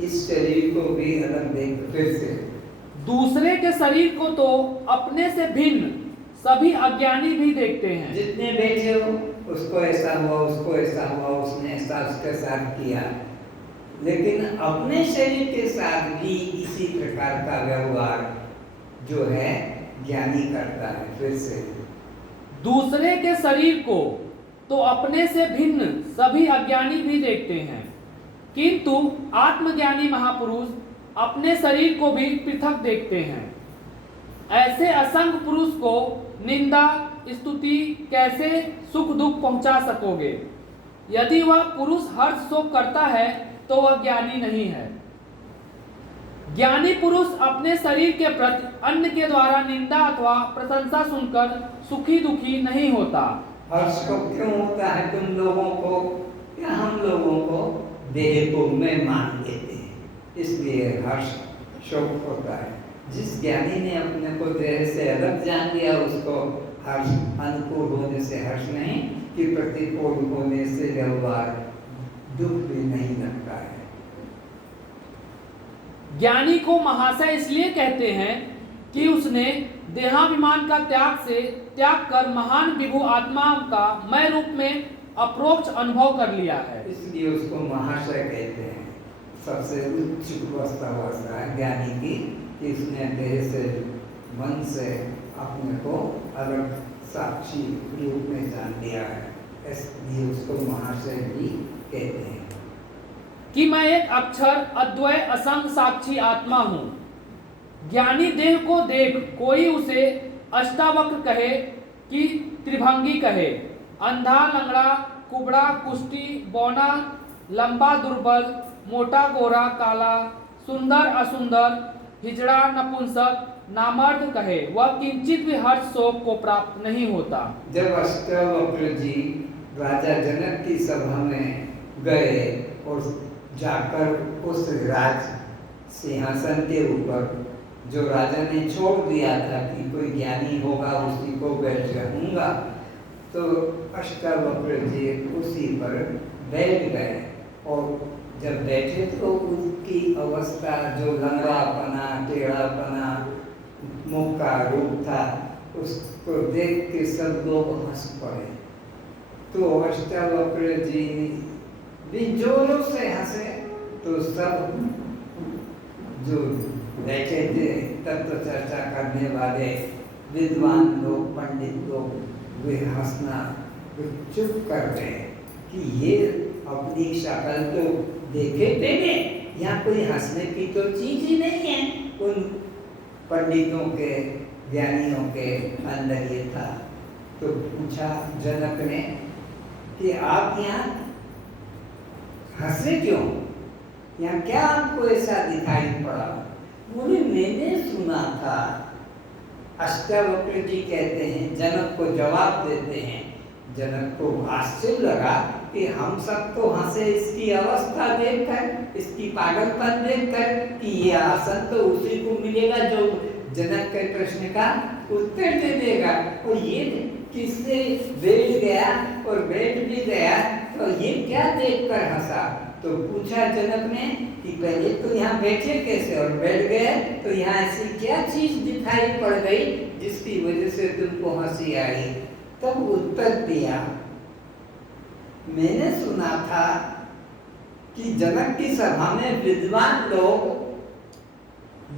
इस शरीर को भी अलग देख फिर से। दूसरे के शरीर को तो अपने से भिन्न सभी अज्ञानी भी देखते हैं। जितने बैठे हो उसको ऐसा हुआ, उसको ऐसा हुआ, उसने ऐसा उसके साथ किया, लेकिन अपने शरीर के साथ भी इसी प्रकार का व्यवहार जो है ज्ञानी करता है। फिर से दूसरे के शरीर को तो अपने से भिन्न सभी अज्ञानी भी देखते हैं, किंतु आत्मज्ञानी महापुरुष अपने शरीर को भी पृथक देखते हैं। ऐसे असंग पुरुष को निंदा स्तुति कैसे सुख दुख पहुंचा सकोगे? यदि वह पुरुष हर्ष शोक करता है तो वह ज्ञानी नहीं है। ज्ञानी पुरुष अपने शरीर के प्रति अन्य के द्वारा निंदा अथवा प्रशंसा सुनकर सुखी दुखी नहीं होता। हर्ष को क्यों होता है तुम लोगों को या हम लोगों को? देह को मैं मान लेते हैं, इसलिए हर्ष शोक होता है। जिस ज्ञानी ने अपने को देह से अलग जान लिया उसको हर्ष अनुकूल होने से हर्ष नहीं कि प्रतिकूल होने से व्यवहार दुख भी नहीं लगता है। ज्ञानी को महाशय इसलिए कहते हैं कि उसने देहाभिमान का त्याग कर महान विभु आत्मा का मैं रूप में अप्रोक्ष अनुभव कर लिया है, इसलिए उसको महाशय कहते हैं। सबसे उच्च अवस्था है ज्ञानी की कि उसने देह से मन से अपने को अलग साक्षी रूप में जान लिया है, इसलिए उसको महाशय भी कहते हैं। कि मैं एक अक्षर अद्वय असंग साक्षी आत्मा हूँ। ज्ञानी देह को देख कोई उसे अष्टावक्र कहे कि त्रिभंगी कहे, अंधा लंगड़ा कुबड़ा कुष्टी बौना लंबा दुर्बल मोटा गोरा काला सुंदर असुंदर हिजड़ा नपुंसक नामर्द कहे, वह किंचित भी हर्ष शोक को प्राप्त नहीं होता। जब अष्टावक्र जी राजा जनक की सभा में गए और जाकर उस राज सिंहासन के ऊपर जो राजा ने छोड़ दिया था कि कोई ज्ञानी होगा उसी को बैठ रहूंगा, तो अष्टावक्र जी उसी पर बैठ गए। और जब बैठे तो उसकी अवस्था जो लंगड़ापना टेढ़ापना मुख का रूप था उसको देख के सब लोग हंस पड़े। तो अष्टावक्र जी भी जोरों से हंसे, तो सब जो बैठे थे तत्व चर्चा करने वाले विद्वान लोग पंडित लोग वे हंसना चुप कर गए कि ये अपनी शक्ल तो देखे थे, यहाँ कोई हंसने की तो चीज ही नहीं है। उन पंडितों के ज्ञानियों के अंदर ये था। तो पूछा जनक ने कि आप यहाँ हंसे क्यों, यहाँ क्या आपको ऐसा दिखाई पड़ा? बोले मैंने सुना था, अष्टावक्र जी कहते हैं, जनक को जवाब देते हैं। जनक को आश्चर्य लगा कि हम सब तो हंसे इसकी अवस्था देखकर, इसकी पागलपन देखकर कि ये आसन तो उसी को मिलेगा जो जनक के प्रश्न का उत्तर दे देगा, और ये किससे बैठ गया और बैठ भी गया, तो ये क्या देखकर हंसा? तो पूछा जनक ने कि पहले तो यहाँ बैठे कैसे और बैठ गए, तो यहाँ ऐसी क्या चीज दिखाई पड़ गई जिसकी वजह से तुमको हंसी आई? तब उत्तर दिया, मैंने सुना था कि जनक की सभा में विद्वान लोग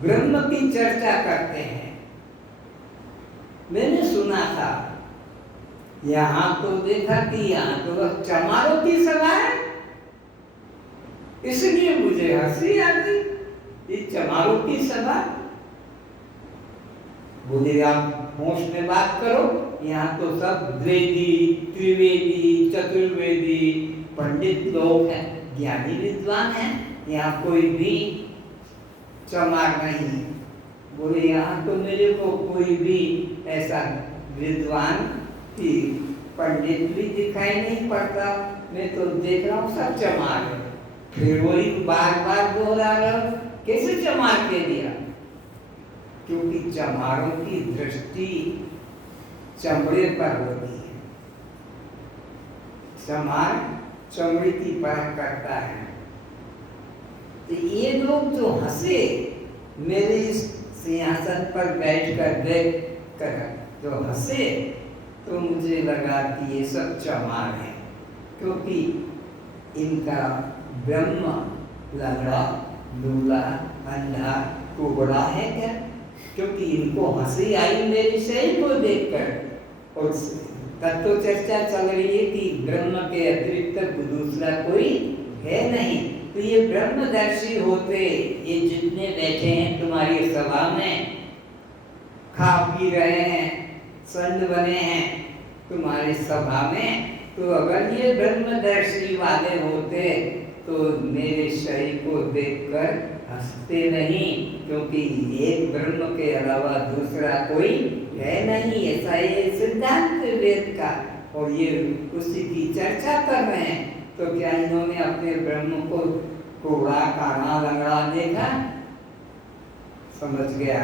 ब्रह्म की चर्चा करते हैं। मैंने सुना था, यहाँ तो देखा कि यहाँ तो चमारों की सभा है, इसलिए मुझे हंसी आ गई। ये चमारों की सभा, बोले आप होश में बात करो, यहाँ तो सब द्विवेदी त्रिवेदी चतुर्वेदी पंडित लोग हैं, ज्ञानी विद्वान हैं, यहाँ कोई भी चमार नहीं। बोले यहाँ तो मेरे को कोई भी ऐसा विद्वान की पंडित भी दिखाई नहीं पड़ता, मैं तो देख रहा हूँ सब चमार है। फिर वही बार बार दोहरा रहा, कैसे चमार कह दिया? क्योंकि चमारों की दृष्टि चमड़े पर होती है, चमार चमड़ी की परख करता है। तो ये लोग जो हंसे मेरे इस सिंहासन पर बैठकर देख कर जो हंसे, तो मुझे लगा कि ये सब चमार है, क्योंकि इनका ब्रह्म लंगड़ा लूला अंधा कुबड़ा है क्या? क्योंकि इनको हंसी आई मेरे शरीर को देखकर। और तत्व चर्चा चल रही है कि ब्रह्म के अतिरिक्त दूसरा कोई है नहीं, तो ये ब्रह्मदर्शी होते, ये जितने बैठे हैं तुम्हारी सभा में, खा पी रहे हैं, संत बने हैं तुम्हारी सभा में, तो अगर ये ब्रह्मदर्शी वाले होते तो मेरे शरीर को देखकर हंसते नहीं, क्योंकि एक ब्रह्म के अलावा दूसरा कोई है नहीं, ऐसा ये सिद्धांत वेद का, और ये उसी की चर्चा कर रहे हैं। तो क्या इन्होंने अपने ब्रह्म को कोड़ा काना लंगड़ा देखा? समझ गया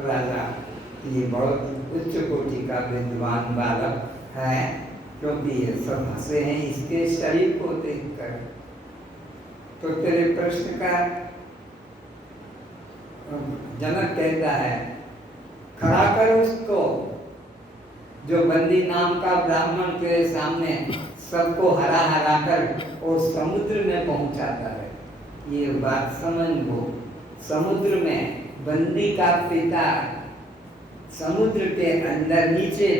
राजा, ये बहुत उच्च कोटि का विद्वान बालक है, क्योंकि ये सब हंसे हैं इसके शरीर को देखकर। तो तेरे प्रश्न का जनक कहता है, खड़ा कर उसको जो बंदी नाम का ब्राह्मण के सामने सबको हरा हरा कर और समुद्र में पहुंचाता है। ये बात समझ लो, समुद्र में बंदी का पिता समुद्र के अंदर नीचे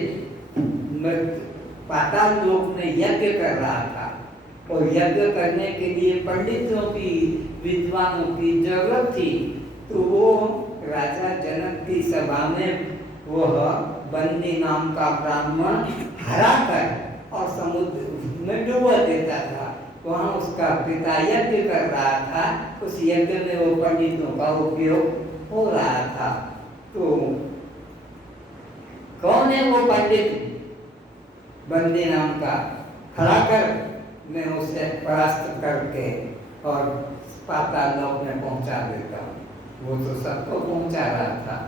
पाताल लोक में यज्ञ कर रहा था और यज्ञ करने के लिए पंडितों की, विद्वानों की जरूरत थी। तो वो राजा जनक की सभा में वह बन्नी नाम का ब्राह्मण हरा कर और समुद्र में डुबा देता था। वहाँ उसका पिता यज्ञ कर रहा था, उस यज्ञ में वो पंडितों का उपयोग हो रहा था। तो कौन है वो पंडित? बंदी नाम का खड़ा कर मैं उसे परास्त करके और पाताल लोक में पहुंचा देता हूँ। वो तो सबको पहुंचा रहा था।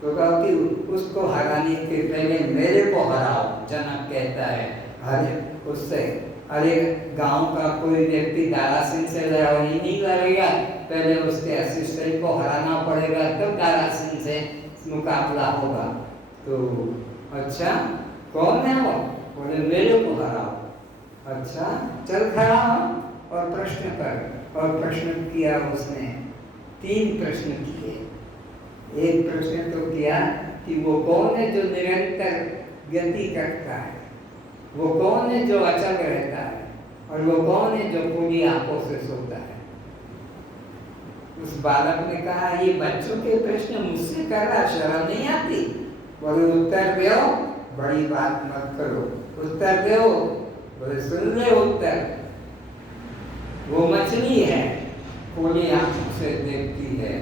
तो कहा कि उसको हराने के पहले मेरे को हराओ। जनक कहता है अरे उससे, अरे गांव का कोई व्यक्ति दारा सिंह से लड़ाई नहीं लड़ेगा, पहले उसके असिस्टेंट को हराना पड़ेगा तब दारा सिंह से मुकाबला होगा। तो अच्छा कौन है वो? बोले मेरे को हराओ। अच्छा चल खड़ा हो और प्रश्न कर। और प्रश्न किया उसने, 3 प्रश्न किए। एक प्रश्न तो किया कि वो कौन है जो निरंतर गति करता है, वो कौन है जो अचल रहता है, और वो कौन है जो पूरी आंखों से सोता है। उस बालक ने कहा ये बच्चों के प्रश्न मुझसे कर रहा, शर्म नहीं आती? बोले उत्तर दो, बड़ी बात मत करो, उत्तर दो। बोले सुन ले उत्तर। वो मछली है, पूरी आंखों से देखती है,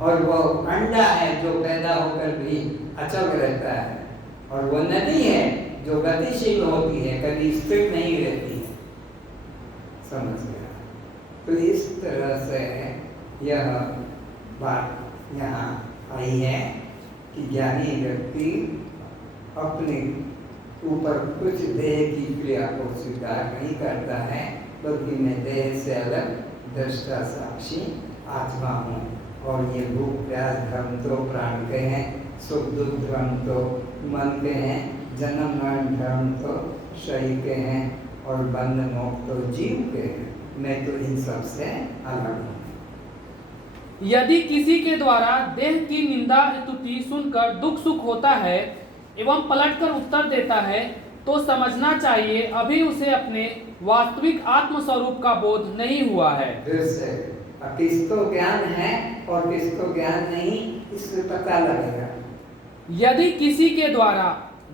और वो अंडा है जो पैदा होकर भी अचल रहता है, और वो नदी है जो गतिशील होती है, कभी स्थिर नहीं रहती है। समझ गया? तो इस तरह से यह बात यहाँ आई है कि ज्ञानी व्यक्ति अपने ऊपर कुछ देह की क्रिया को स्वीकार नहीं करता है, बल्कि मैं देह से अलग दृष्टा साक्षी आत्मा हूँ। और ये भूख प्यास धर्म तो प्राण के हैं, सुख दुख धर्म तो मन के हैं, जन्म मरण धर्म तो शरीर के हैं, और बंध मोक्ष तो जीव के हैं। मैं तो इन सब से अलग हूँ। यदि किसी के द्वारा देह की निंदा स्तुति सुनकर दुख सुख होता है एवं पलटकर उत्तर देता है, तो समझना चाहिए अभी उसे अपने वास्तविक आत्म स्वरूप का बोध नहीं हुआ है। किसको ज्ञान है और किसको ज्ञान नहीं, इससे पता लगेगा। यदि किसी के द्वारा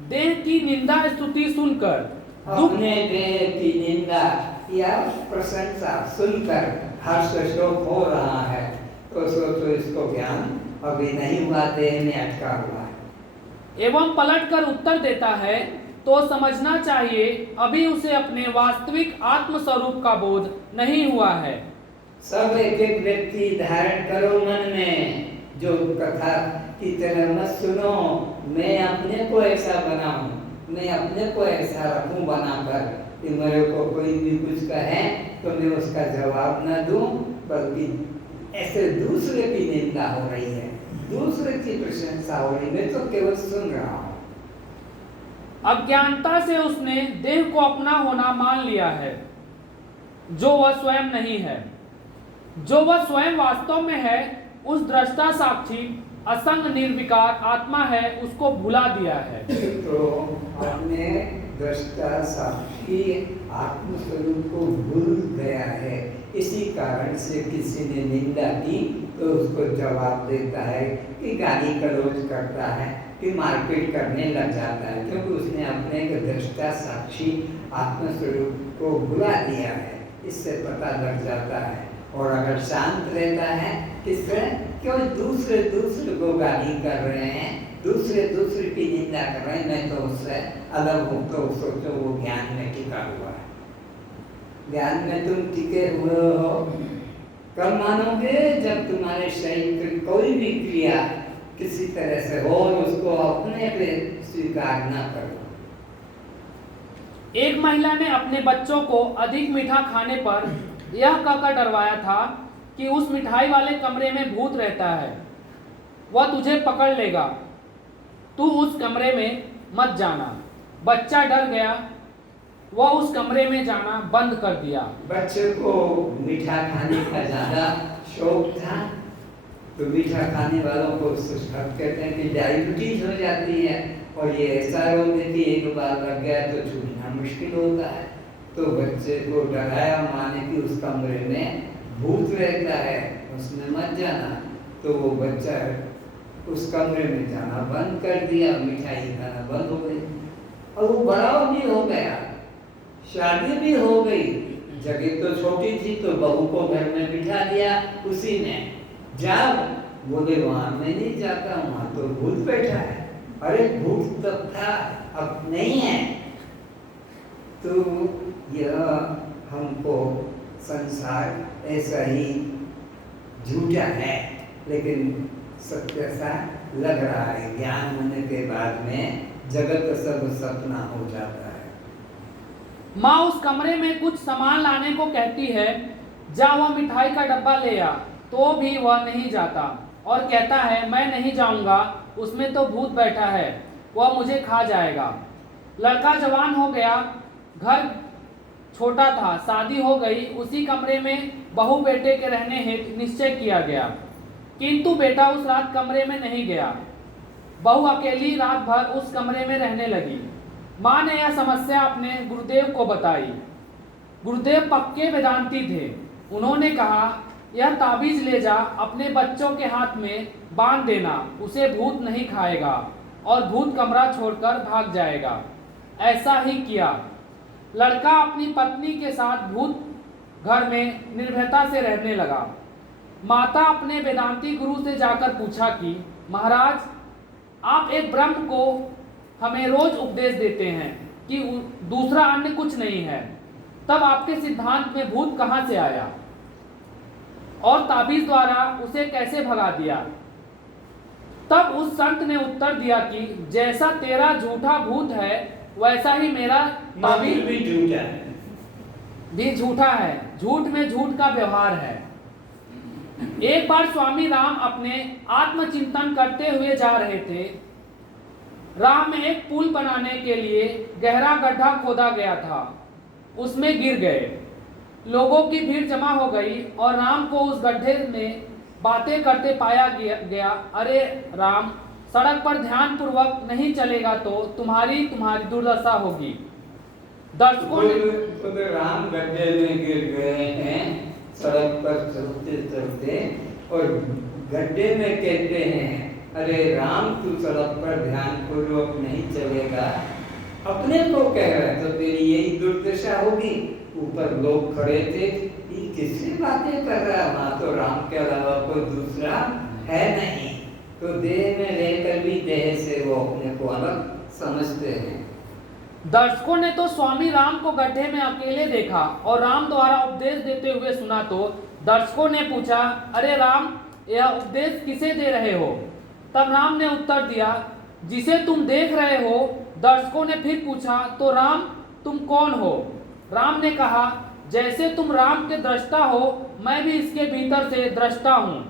देह की निंदा स्तुति सुनकर अपने देह की निंदा या प्रशंसा सुनकर हर्ष शोक हो रहा है, तो सोचो इसको ज्ञान अभी नहीं हुआ, देह में अटका हुआ है। एवं पलटकर उत्तर देता है, तो समझना चाहिए अभी उसे अपने वास्तविक आत्म स्वरूप का बोध नहीं हुआ है। सब एक एक व्यक्ति धारण करो मन में, जो कथा की तरह मत सुनो, मैं अपने को ऐसा बनाऊं, मैं अपने को ऐसा रखूं बनाकर कि मेरे को कोई भी कुछ कहे तो मैं उसका जवाब न दूं, बल्कि ऐसे दूसरे की निंदा हो रही है, दूसरे की प्रशंसा हो रही, मैं तो केवल सुन रहा हूँ। अज्ञानता से उसने देह को अपना होना मान लिया है, जो वह स्वयं नहीं है। जो वह स्वयं वास्तव में है, उस दृष्टा साक्षी असंग निर्विकार आत्मा है, उसको भुला दिया है। तो अपने दृष्टा साक्षी आत्म स्वरूप को भूल गया है। इसी कारण से किसी ने निंदा की तो उसको जवाब देता है कि गाली गलौज करता है, कि मारपीट करने लग जाता है, क्योंकि उसने अपने दृष्टा साक्षी आत्म स्वरूप को भुला दिया है। इससे पता लग जाता है। और अगर शांत रहता है, किससे? क्यों दूसरे को गाली कर रहे हैं, दूसरे की निंदा कर रहे हैं, मैं तो उससे अलग हूँ, तो सोचो वो ज्ञान में टिका हुआ है। ज्ञान में तुम टिके हुए हो कब मानोगे? जब तुम्हारे शरीर की कोई भी क्रिया किसी तरह से हो और उसको अपने पे स्वीकार ना करो। एक महिला ने अपने बच्चों को अधिक मीठा खाने पर यह कहकर डरवाया था कि उस मिठाई वाले कमरे में भूत रहता है, वह तुझे पकड़ लेगा, तू उस कमरे में मत जाना। बच्चा डर गया, वह उस कमरे में जाना बंद कर दिया। बच्चे को मीठा खाने का ज्यादा शौक था, तो मीठा खाने वालों को कहते हैं कि डायबिटीज हो जाती है, और ये ऐसा रोग है कि एक बार लग गया तो छूटना मुश्किल होता है। तो बच्चे को डराया माने कि उस कमरे में भूत रहता है, उसमें मत जाना। तो वो बच्चा उस कमरे में जाना बंद कर दिया, मिठाई खाना बंद हो गई और वो बड़ा भी हो गया, शादी भी हो गई। जगह तो छोटी थी तो बहू को घर में बिठा दिया उसी ने। जब बोले वहां मैं नहीं जाता, वहां तो भूत बैठा है। अरे भूत तब था, अब नहीं है। तो यह हमको संसार ऐसा ही झूठा है, लेकिन सत्य सा लग रहा है। ज्ञान होने के बाद में जगत सब सपना हो जाता है। माँ उस कमरे में कुछ सामान लाने को कहती है, जा वह मिठाई का डब्बा ले आ, तो भी वह नहीं जाता और कहता है मैं नहीं जाऊंगा, उसमें तो भूत बैठा है, वह मुझे खा जाएगा। लड़का जवान हो गया, घर छोटा था, शादी हो गई, उसी कमरे में बहू बेटे के रहने हेतु निश्चय किया गया, किंतु बेटा उस रात कमरे में नहीं गया। बहू अकेली रात भर उस कमरे में रहने लगी। माँ ने यह समस्या अपने गुरुदेव को बताई। गुरुदेव पक्के वेदांती थे। उन्होंने कहा, यह ताबीज ले जा, अपने बच्चों के हाथ में बांध देना, उसे भूत नहीं खाएगा और भूत कमरा छोड़कर भाग जाएगा। ऐसा ही किया। लड़का अपनी पत्नी के साथ भूत घर में निर्भयता से रहने लगा। माता अपने वेदांती गुरु से जाकर पूछा कि महाराज, आप एक ब्रह्म को हमें रोज उपदेश देते हैं कि दूसरा अन्य कुछ नहीं है, तब आपके सिद्धांत में भूत कहाँ से आया और ताबीज द्वारा उसे कैसे भगा दिया? तब उस संत ने उत्तर दिया कि जैसा तेरा झूठा भूत है वैसा ही मेरा ताबीज भी झूठा है, भी झूठा है। झूठ में झूठ का व्यवहार है। एक बार स्वामी राम अपने आत्मचिंतन करते हुए जा रहे थे। राह में एक पुल बनाने के लिए गहरा गड्ढा खोदा गया था, उसमें गिर गए। लोगों की भीड़ जमा हो गई और राम को उस गड्ढे में बातें करते पाया गया। अरे राम, सड़क पर ध्यान पूर्वक नहीं चलेगा तो तुम्हारी दुर्दशा होगी। दर्शकों ने राम गड्ढे में गिर गए हैं, सड़क पर चलते चलते, और गड्ढे में कहते हैं अरे राम तू सड़क पर ध्यान पूर्वक नहीं चलेगा। अपने को कह रहा है तो तेरी यही दुर्दशा होगी। ऊपर लोग खड़े थे, ये किससे बातें कर रहा है, वहां तो राम के अलावा कोई दूसरा है नहीं। तो देह में रहकर भी देह से वो अपने को अलग समझते हैं। दर्शकों ने तो स्वामी राम को गड्ढे में अकेले देखा और राम द्वारा उपदेश देते हुए सुना। तो दर्शकों ने पूछा, अरे राम, यह उपदेश किसे दे रहे हो? तब राम ने उत्तर दिया, जिसे तुम देख रहे हो। दर्शकों ने फिर पूछा, तो राम तुम कौन हो? राम ने कहा, जैसे तुम राम के दृष्टा हो, मैं भी इसके भीतर से दृष्टा हूँ,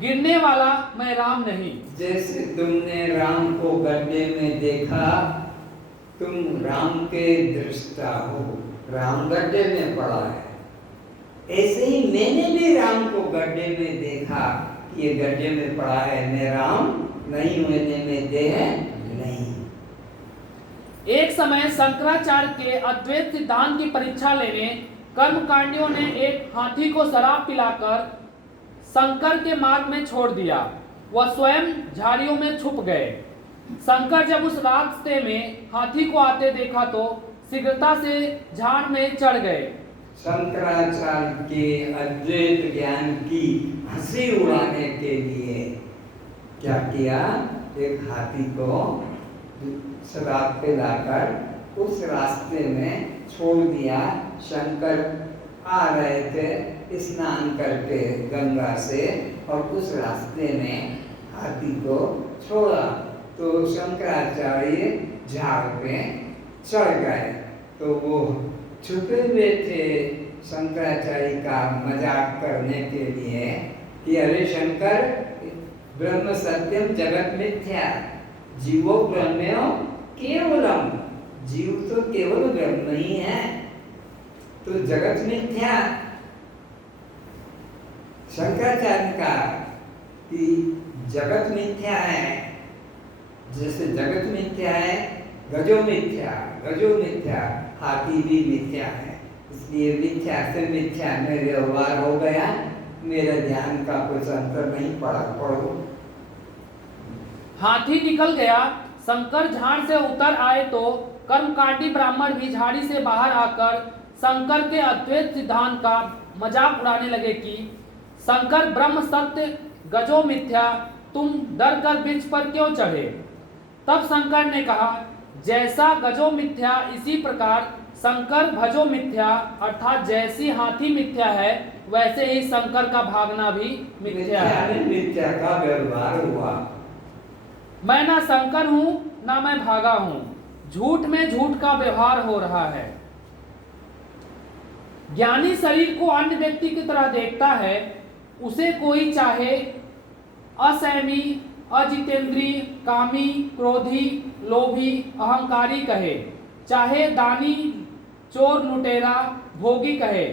गिरने वाला मैं राम नहीं। जैसे तुमने राम को गड्ढे में देखा, तुम राम के दृष्टा हो, राम गड्ढे में पड़ा है। ऐसे ही मैंने भी राम को गड्ढे में देखा, ये गड्ढे में पड़ा है, मैं राम नहीं, मैंने में देह नहीं। एक समय शंकराचार्य के अद्वैत सिद्धांत की परीक्षा लेने कर्मकांडियों ने एक हाथी को शराब पिलाकर शंकर के मार्ग में छोड़ दिया। वह स्वयं झाड़ियों में छुप गए। शंकर जब उस रास्ते में हाथी को आते देखा तो शीघ्रता से झाड़ में चढ़ गए। शंकराचार्य के अद्वैत ज्ञान की हंसी उड़ाने के लिए क्या किया, एक हाथी को शराब पिलाकर उस रास्ते में छोड़ दिया। शंकर आ रहे थे स्नान करके गंगा से, और उस रास्ते में हाथी को छोड़ा तो शंकराचार्य झाड़ पे चढ़ गए। तो वो छुपे हुए थे शंकराचार्य का मजाक करने के लिए कि अरे शंकर, ब्रह्म सत्यम जगत मिथ्या, जीवो ब्रह्मयो केवलम, जीव तो केवल ब्रह्म ही है, तो जगत मिथ्या। शंकराचार्य का कि जगत मिथ्या है, जैसे जगत मिथ्या है, गजो मिथ्या, हाथी भी मिथ्या है। इसलिए मिथ्या से मिथ्या में व्यवहार हो गया, मेरे ध्यान का कुछ अंतर नहीं पड़ा। पढ़ो। हाथी निकल गया, शंकर झाड़ से उतर आए तो कर्मकांडी ब्राह्मण भी झाड़ी से बाहर आकर शंकर के अद्वैत सिद्धांत का मजाक उड़ाने लगे कि शंकर ब्रह्म सत्य, गजो मिथ्या, तुम डर कर वृक्ष पर क्यों चढ़े। तब शंकर ने कहा, जैसा गजो मिथ्या इसी प्रकार शंकर भजो मिथ्या, अर्थात जैसी हाथी मिथ्या है वैसे ही शंकर का भागना भी मिथ्या है। मिथ्या का व्यवहार हुआ। मैं ना शंकर हूं ना मैं भागा हूं, झूठ में झूठ का व्यवहार हो रहा है। ज्ञानी शरीर को अन्य व्यक्ति की तरह देखता है, उसे कोई चाहे असैमी, अजितेंद्री, कामी, क्रोधी, लोभी, अहंकारी कहे, चाहे दानी, चोर, लुटेरा, भोगी कहे,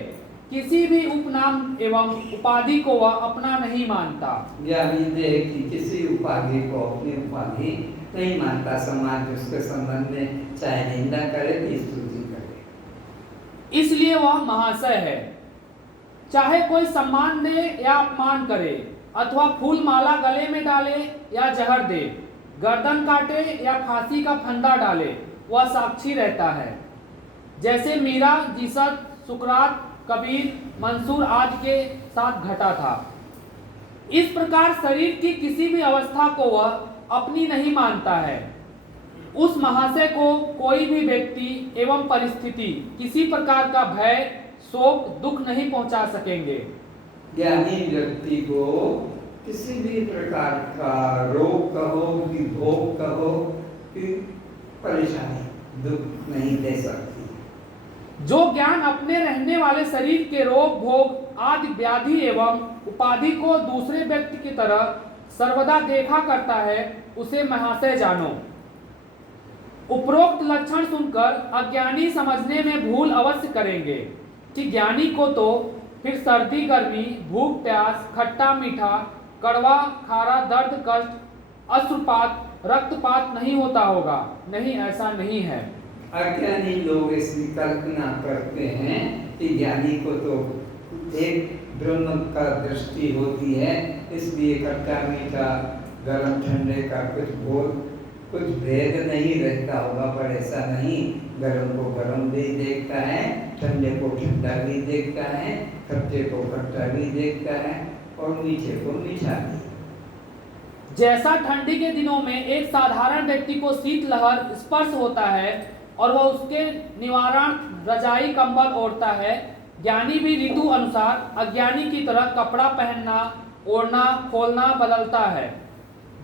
किसी भी उपनाम एवं उपाधि को वह अपना नहीं मानता। ज्ञानी देह की किसी उपाधि को अपनी उपाधि नहीं मानता। समाज उसके संबंध में चाहे निंदा करे कि स्तुति करे, इसलिए वह महाशय है। चाहे कोई सम्मान दे या अपमान करे, अथवा फूल माला गले में डाले या जहर दे, गर्दन काटे या फांसी का फंदा डाले, वह साक्षी रहता है। जैसे मीरा, जीसस, सुकरात, कबीर, मंसूर आदि के साथ घटा था। इस प्रकार शरीर की किसी भी अवस्था को वह अपनी नहीं मानता है। उस महाशय को कोई भी व्यक्ति एवं परिस्थिति किसी प्रकार का भय, शोक, दुख नहीं पहुंचा सकेंगे। ज्ञानी व्यक्ति को किसी भी प्रकार का रोग कहो कि भोग कहो कि परेशानी, दुख नहीं दे सकती। जो ज्ञान अपने रहने वाले शरीर के रोग, भोग आदि व्याधि एवं उपाधि को दूसरे व्यक्ति की तरह सर्वदा देखा करता है, उसे महाशय जानो। उपरोक्त लक्षण सुनकर अज्ञानी समझने में भूल अवश्य करेंगे कि ज्ञानी को तो फिर सर्दी, गर्मी, भूख, प्यास, खट्टा, मीठा, कड़वा, खारा, दर्द, कष्ट, अश्रुपात, रक्तपात नहीं होता होगा। नहीं, ऐसा नहीं है। अज्ञानी लोग इसकी कल्पना करते हैं कि ज्ञानी को तो एक ब्रह्म का दृष्टि होती है, इसलिए खट्टा मीठा, गर्म ठंडे का कुछ भेद नहीं रहता होगा। पर ऐसा नहीं, गर्म को गर्म भी देखता है, ठंडे को ठंडा भी देखता है, खट्टे को खट्टा भी देखता है और मीठे को मीठा भी। जैसा ठंडी के दिनों में एक साधारण व्यक्ति को शीतलहर स्पर्श होता है और वह उसके निवारण रजाई कंबल ओढ़ता है, ज्ञानी भी ऋतु अनुसार अज्ञानी की तरह कपड़ा पहनना, ओढ़ना, खोलना बदलता है।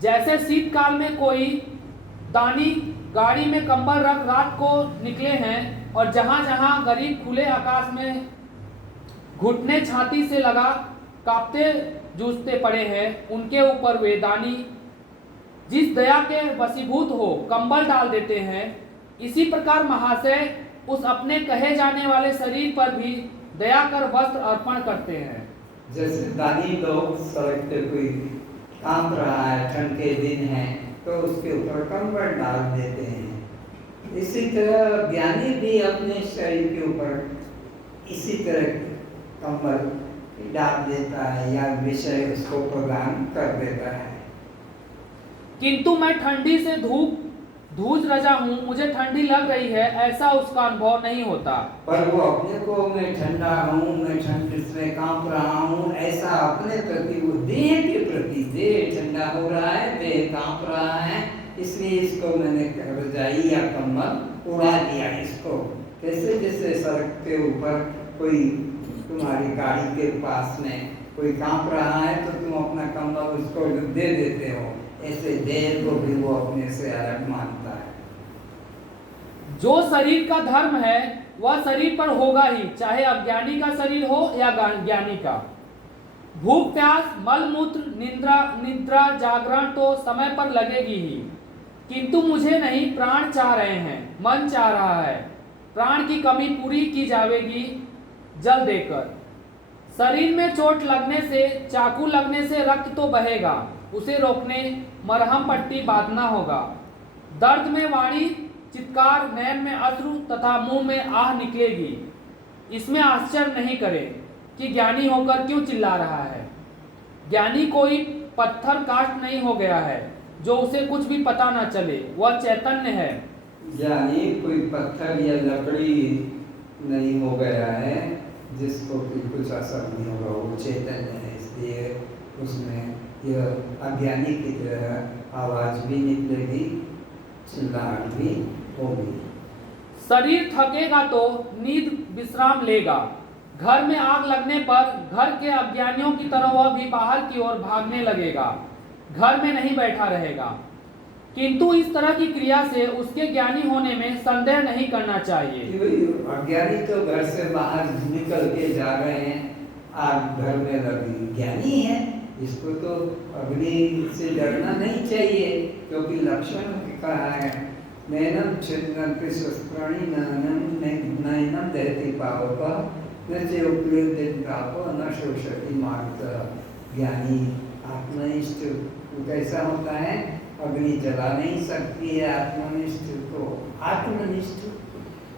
जैसे शीतकाल में कोई दानी गाड़ी में कंबल रख रात को निकले हैं और जहां जहां गरीब खुले आकाश में घुटने छाती से लगा कांपते जूझते पड़े हैं, उनके ऊपर वे दानी जिस दया के वशीभूत हो कंबल डाल देते हैं। इसी प्रकार महाशय उस अपने कहे जाने वाले शरीर पर भी दया कर वस्त्र अर्पण करते हैं। जैसे दानी लोग सड़क पे कोई कांप रहा है, ठंड के दिन है, तो उसके ऊपर कंबल डाल देते हैं। इसी तरह ज्ञानी भी अपने शरीर के ऊपर इसी तरह कंबल डाल देता है या विषय उसको प्रदान कर देता है। किंतु मैं ठंडी से धूज रजा हूँ, मुझे ठंडी लग रही है, ऐसा उसका अनुभव नहीं होता। पर वो अपने को मैं ठंडा हूँ, मैं ठंड से कांप रहा हूँ, ऐसा अपने प्रति, वो देह के प्रति, देह ठंडा हो रहा है, देह कांप रहा है, इसलिए इसको मैंने रजाई या कंबल उड़ा दिया। इसको कैसे, जैसे सड़क के ऊपर कोई तुम्हारी गाड़ी के पास में कोई कांप रहा है तो तुम अपना कंबल उसको दे देते हो, ऐसे देह को भी वो अपने से अलग मानता है। जो शरीर का धर्म है वह शरीर पर होगा ही, चाहे अज्ञानी का शरीर हो या ज्ञानी का। भूख, प्यास, मल मूत्र, निद्रा, जागरण तो समय पर लगेगी ही, किंतु मुझे नहीं, प्राण चाह रहे हैं, मन चाह रहा है। प्राण की कमी पूरी की जाएगी जल देकर। शरीर में चोट लगने से, चाकू लगने से रक्त तो बहेगा, उसे रोकने मरहम पट्टी बांधना होगा। दर्द में वाणी चित्कार, नयन में अश्रु तथा मुंह में आह निकलेगी। इसमें आश्चर्य नहीं करें कि ज्ञानी होकर क्यों चिल्ला रहा है। ज्ञानी कोई पत्थर काष्ठ नहीं हो गया है जो उसे कुछ भी पता न चले, वह चैतन्य है। ज्ञानी कोई पत्थर या लकड़ी नहीं हो गया है जिसको कि कुछ असर नहीं होगा, वो चैतन्य है। इसलिए उसमें यह अज्ञानी की तरह आवाज भी निकलेगी, चिल्लाहट भी होगी। शरीर थकेगा तो नींद विश्राम लेगा। घर में आग लगने पर घर के अज्ञानियों की तरह वह भी बाहर की ओर भागने लगेगा, घर में नहीं बैठा रहेगा। किंतु इस तरह की क्रिया से उसके ज्ञानी होने में संदेह नहीं करना चाहिए। अज्ञानी तो घर से बाहर निकल के जा रहे हैं, आग घर में लगी, ज्ञानी है, इसको तो अग्नि से डरना नहीं चाहिए, क्योंकि लक्षण कहा है नैनम छिन्नन्ति शस्त्राणि नैनम दहति पावक न च उपलब्धिं प्रापो न शोषति मार्तः। ज्ञानी आत्मनिष्ठ कैसा होता है, अग्नि जला नहीं सकती है आत्मनिष्ठ को। आत्मनिष्ठ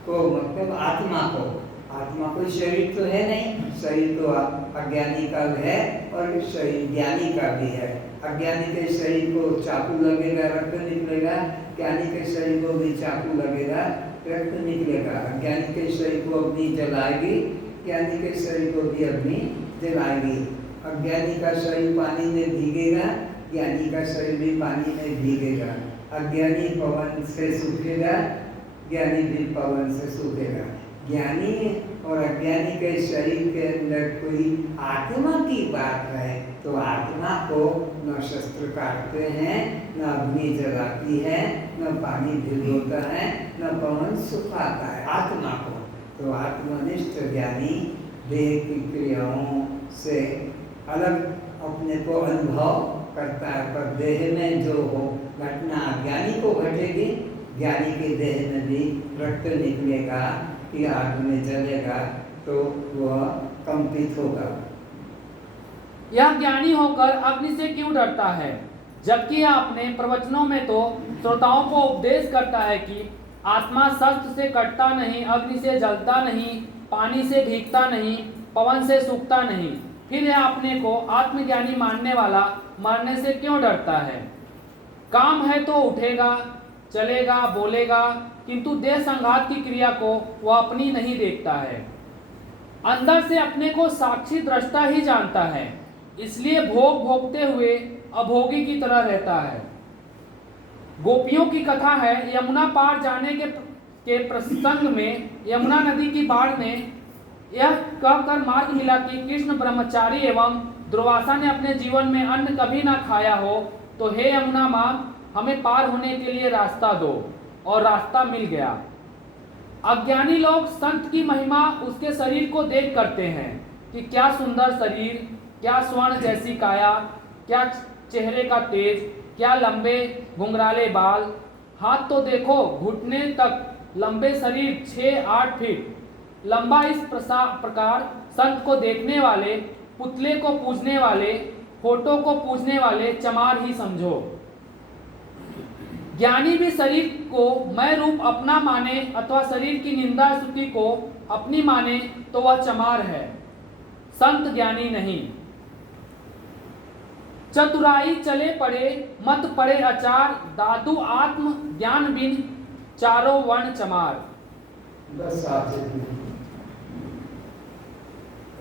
को मतलब आत्मा कोई शरीर तो है नहीं, शरीर तो अज्ञानी का है और शरीर ज्ञानी का भी है। अज्ञानी के शरीर को चाकू लगेगा, रक्त निकलेगा, ज्ञानी के शरीर को भी चाकू लगेगा, रक्त निकलेगा। अज्ञानी के शरीर को अग्नि जलाएगी, ज्ञानी के शरीर को भी अग्नि जलाएगी। अज्ञानी का शरीर पानी में भीगेगा, ज्ञानी का शरीर भी पानी में भीगेगा। अज्ञानी पवन से सूखेगा, ज्ञानी भी पवन से सूखेगा। ज्ञानी और अज्ञानी के शरीर के अंदर कोई आत्मा की बात है तो आत्मा को न शस्त्र काटते हैं, न अग्नि जलाती है, न पानी भिगोता है, न पवन सुखाता है आत्मा को। तो आत्मनिष्ठ ज्ञानी देह की क्रियाओं से अलग अपने को अनुभव करता है, पर देह में जो हो घटना अज्ञानी को घटेगी, ज्ञानी के देह में भी रक्त निकलेगा कि आग में जलेगा तो वह कंपित होगा। यह ज्ञानी होकर अग्नि से क्यों डरता है, जबकि यह अपने प्रवचनों में तो श्रोताओं को उपदेश करता है कि आत्मा शस्त्र से कटता नहीं, अग्नि से जलता नहीं, पानी से भीगता नहीं, पवन से सूखता नहीं। फिर यह अपने को आत्मज्ञानी मानने वाला मरने से क्यों डरता है। काम है तो उठेगा, चलेगा, बोलेगा, किंतु देह संघात की क्रिया को वह अपनी नहीं देखता है। अंदर से अपने को साक्षी दृष्टा ही जानता है, इसलिए भोग भोगते हुए अभोगी की तरह रहता है। गोपियों की कथा है, यमुना पार जाने के प्रसंग में यमुना नदी की बाढ़ में यह कहकर मार्ग मिला कि कृष्ण ब्रह्मचारी एवं दुर्वासा ने अपने जीवन में अन्न कभी ना खाया हो, तो हे यमुना माँ, हमें पार होने के लिए रास्ता दो, और रास्ता मिल गया। अज्ञानी लोग संत की महिमा उसके शरीर को देख करते हैं कि क्या सुंदर शरीर, क्या स्वर्ण जैसी काया, क्या चेहरे का तेज, क्या लंबे घुंघराले बाल, हाथ तो देखो घुटने तक लंबे शरीर 6-8 फीट लंबा। इस प्रकार संत को देखने वाले, पुतले को पूजने वाले, फोटो को पूजने वाले चमार ही समझो। ज्ञानी भी शरीर को मैं रूप अपना माने अथवा शरीर की निंदा स्तुति को अपनी माने तो वह चमार है, संत ज्ञानी नहीं। चतुराई चले पड़े मत पड़े अचार, दादू आत्म ज्ञान बिन चारों वर्ण चमार। बस आप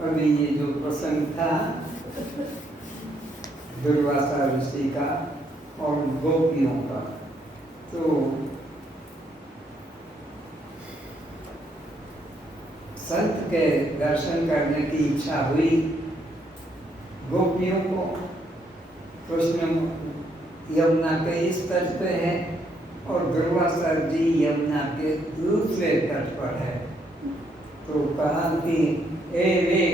अभी ये जो प्रसंग था दुर्वासा ऋषि का और गोपियों का, तो संत के दर्शन करने की इच्छा हुई गोपियों को। कृष्ण यमुना के इस तट पे है और दुर्वासा जी यमुना के दूसरे तट पर है। तो कहा कि ए रे,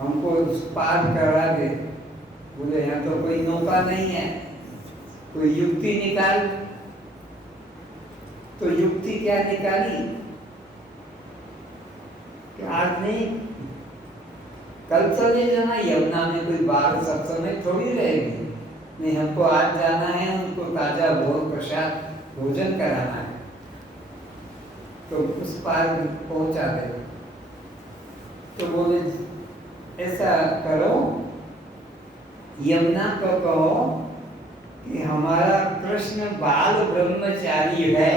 हमको पार करा दे। बोले यहाँ तो कोई नौका नहीं है, कोई युक्ति निकाल। तो युक्ति क्या निकाली कि आज नहीं कल चले जाना, यमुना में कोई बाढ़ सब समय थोड़ी रहेगी। नहीं हमको आज जाना है, उनको ताजा भोग प्रसाद भोजन कराना है, तो उस पार पहुंचा दे। तो बोले ऐसा करो, यमुना को कहो कि हमारा कृष्ण बाल ब्रह्मचारी है,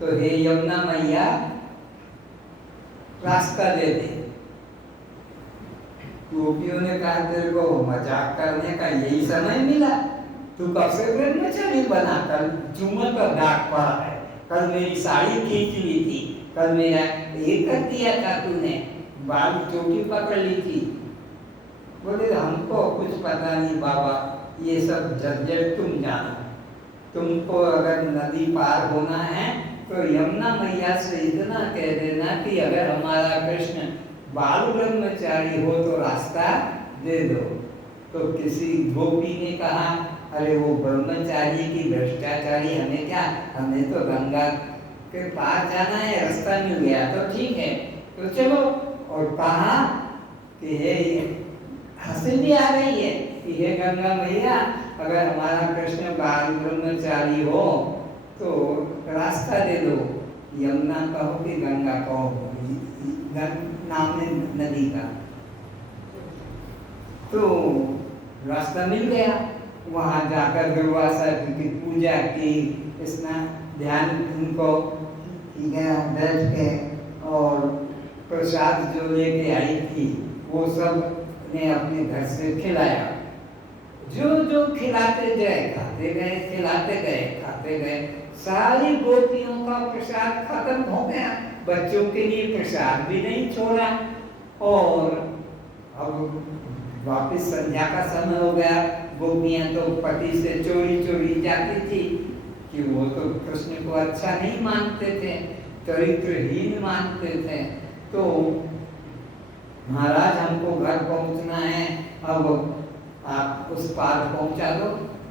तो हे यमुना मैया रास्ता दे दे। गोपियों ने कहा तेरे को मजाक करने का यही समय मिला, तू कब से ब्रह्मचारी बना? कल चूमर का दाग पड़ा है, कल मेरी साड़ी खींच ली थी, कल मेरा ये कर दिया था तूने, बाल चोटी पकड़ ली थी। बोले हमको कुछ पता नहीं बाबा, ये सब झंझट तुम जानो। तुमको अगर नदी पार होना है तो यमुना मैया से इतना कह देना कि अगर हमारा कृष्ण बाल ब्रह्मचारी हो तो रास्ता दे दो। तो किसी गोपी ने कहा अरे वो ब्रह्मचारी की भ्रष्टाचारी, हमें क्या, हमें तो गंगा के पार जाना है, रास्ता मिल गया तो ठीक है, तो चलो। और कहा कि हे, हंसी भी आ रही है कि हे गंगा मैया, अगर हमारा कृष्ण बाल ब्रह्मचारी हो तो रास्ता दे दो। यमुना कहो कि गंगा कहो, नाम है नदी का। तो रास्ता मिल गया, वहाँ जाकर दुर्वासा की पूजा की, स्नान ध्यान उनको बैठ के, और प्रसाद जो लेके आई थी वो सब ने अपने घर से खिलाया। जो जो खिलाते गए खाते गए, खिलाते गए खाते गए, सारी गोपियों का प्रसाद खत्म हो गया, बच्चों के लिए प्रसाद भी नहीं छोड़ा। और अब वापस संध्या का समय हो गया, गोपियां तो पति से चोरी चोरी जाती थी कि वो तो कृष्ण को अच्छा नहीं मानते थे, चरित्रहीन मानते थे। तो महाराज हमको घर पहुंचना है, अब आप उस पार पहुंचा दो।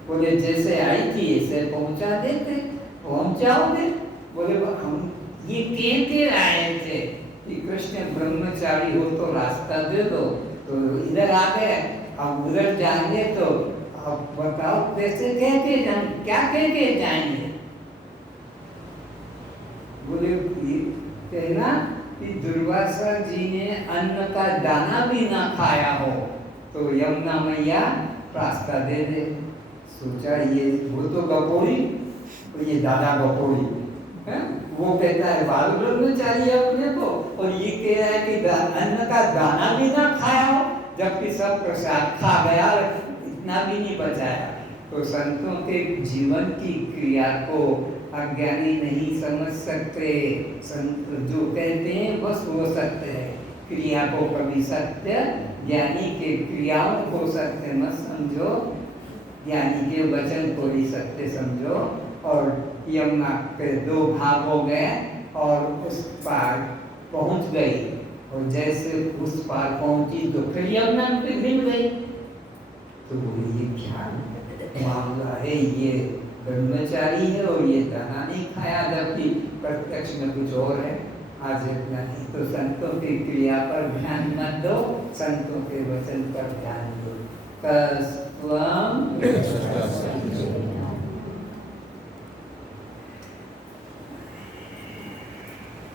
बोले जैसे आई थी ऐसे पहुंचा देते, पहुंच जाओगे। बोले हम ये कह आए थे कि कृष्ण ब्रह्मचारी हो तो रास्ता दे दो, तो इधर आ गए, अब उधर जाएंगे तो अब बताओ कैसे कह के जाएंगे, क्या कह के जाएंगे? बोले कहना कि दुर्वासा जी ने अन्न का दाना भी ना खाया हो तो यमुना मैया रास्ता दे दे। सोचा ये वो तो गपोड़ी, तो ये दादा गपोड़ी है, वो कहता है बाल ब्रह्मचारी अपने को, और ये कह रहा है कि अन्न का दाना भी ना खाया हो, जबकि सब प्रसाद खा गया, इतना भी नहीं बचाया। तो संतों के जीवन की क्रिया को अज्ञानी नहीं समझ सकते। संत जो कहते हैं बस वो सत्य है, क्रिया को कभी सत्य, ज्ञानी के क्रियाओं को सत्य मत समझो, ज्ञानी के वचन को ही सत्य समझो। और यमुना के दो भाग हो गए और उस पार पहुंच गई, और जैसे उस पार पहुंची तो फिर यमुना पे मिल गई। तो ये क्या मामला है, ये ब्रह्मचारी है और ये दाना नहीं खाया, जबकि प्रत्यक्ष में कुछ और है। आज इतना ही, तो संतों की क्रिया पर ध्यान मत दो, संतों के वचन पर ध्यान दो।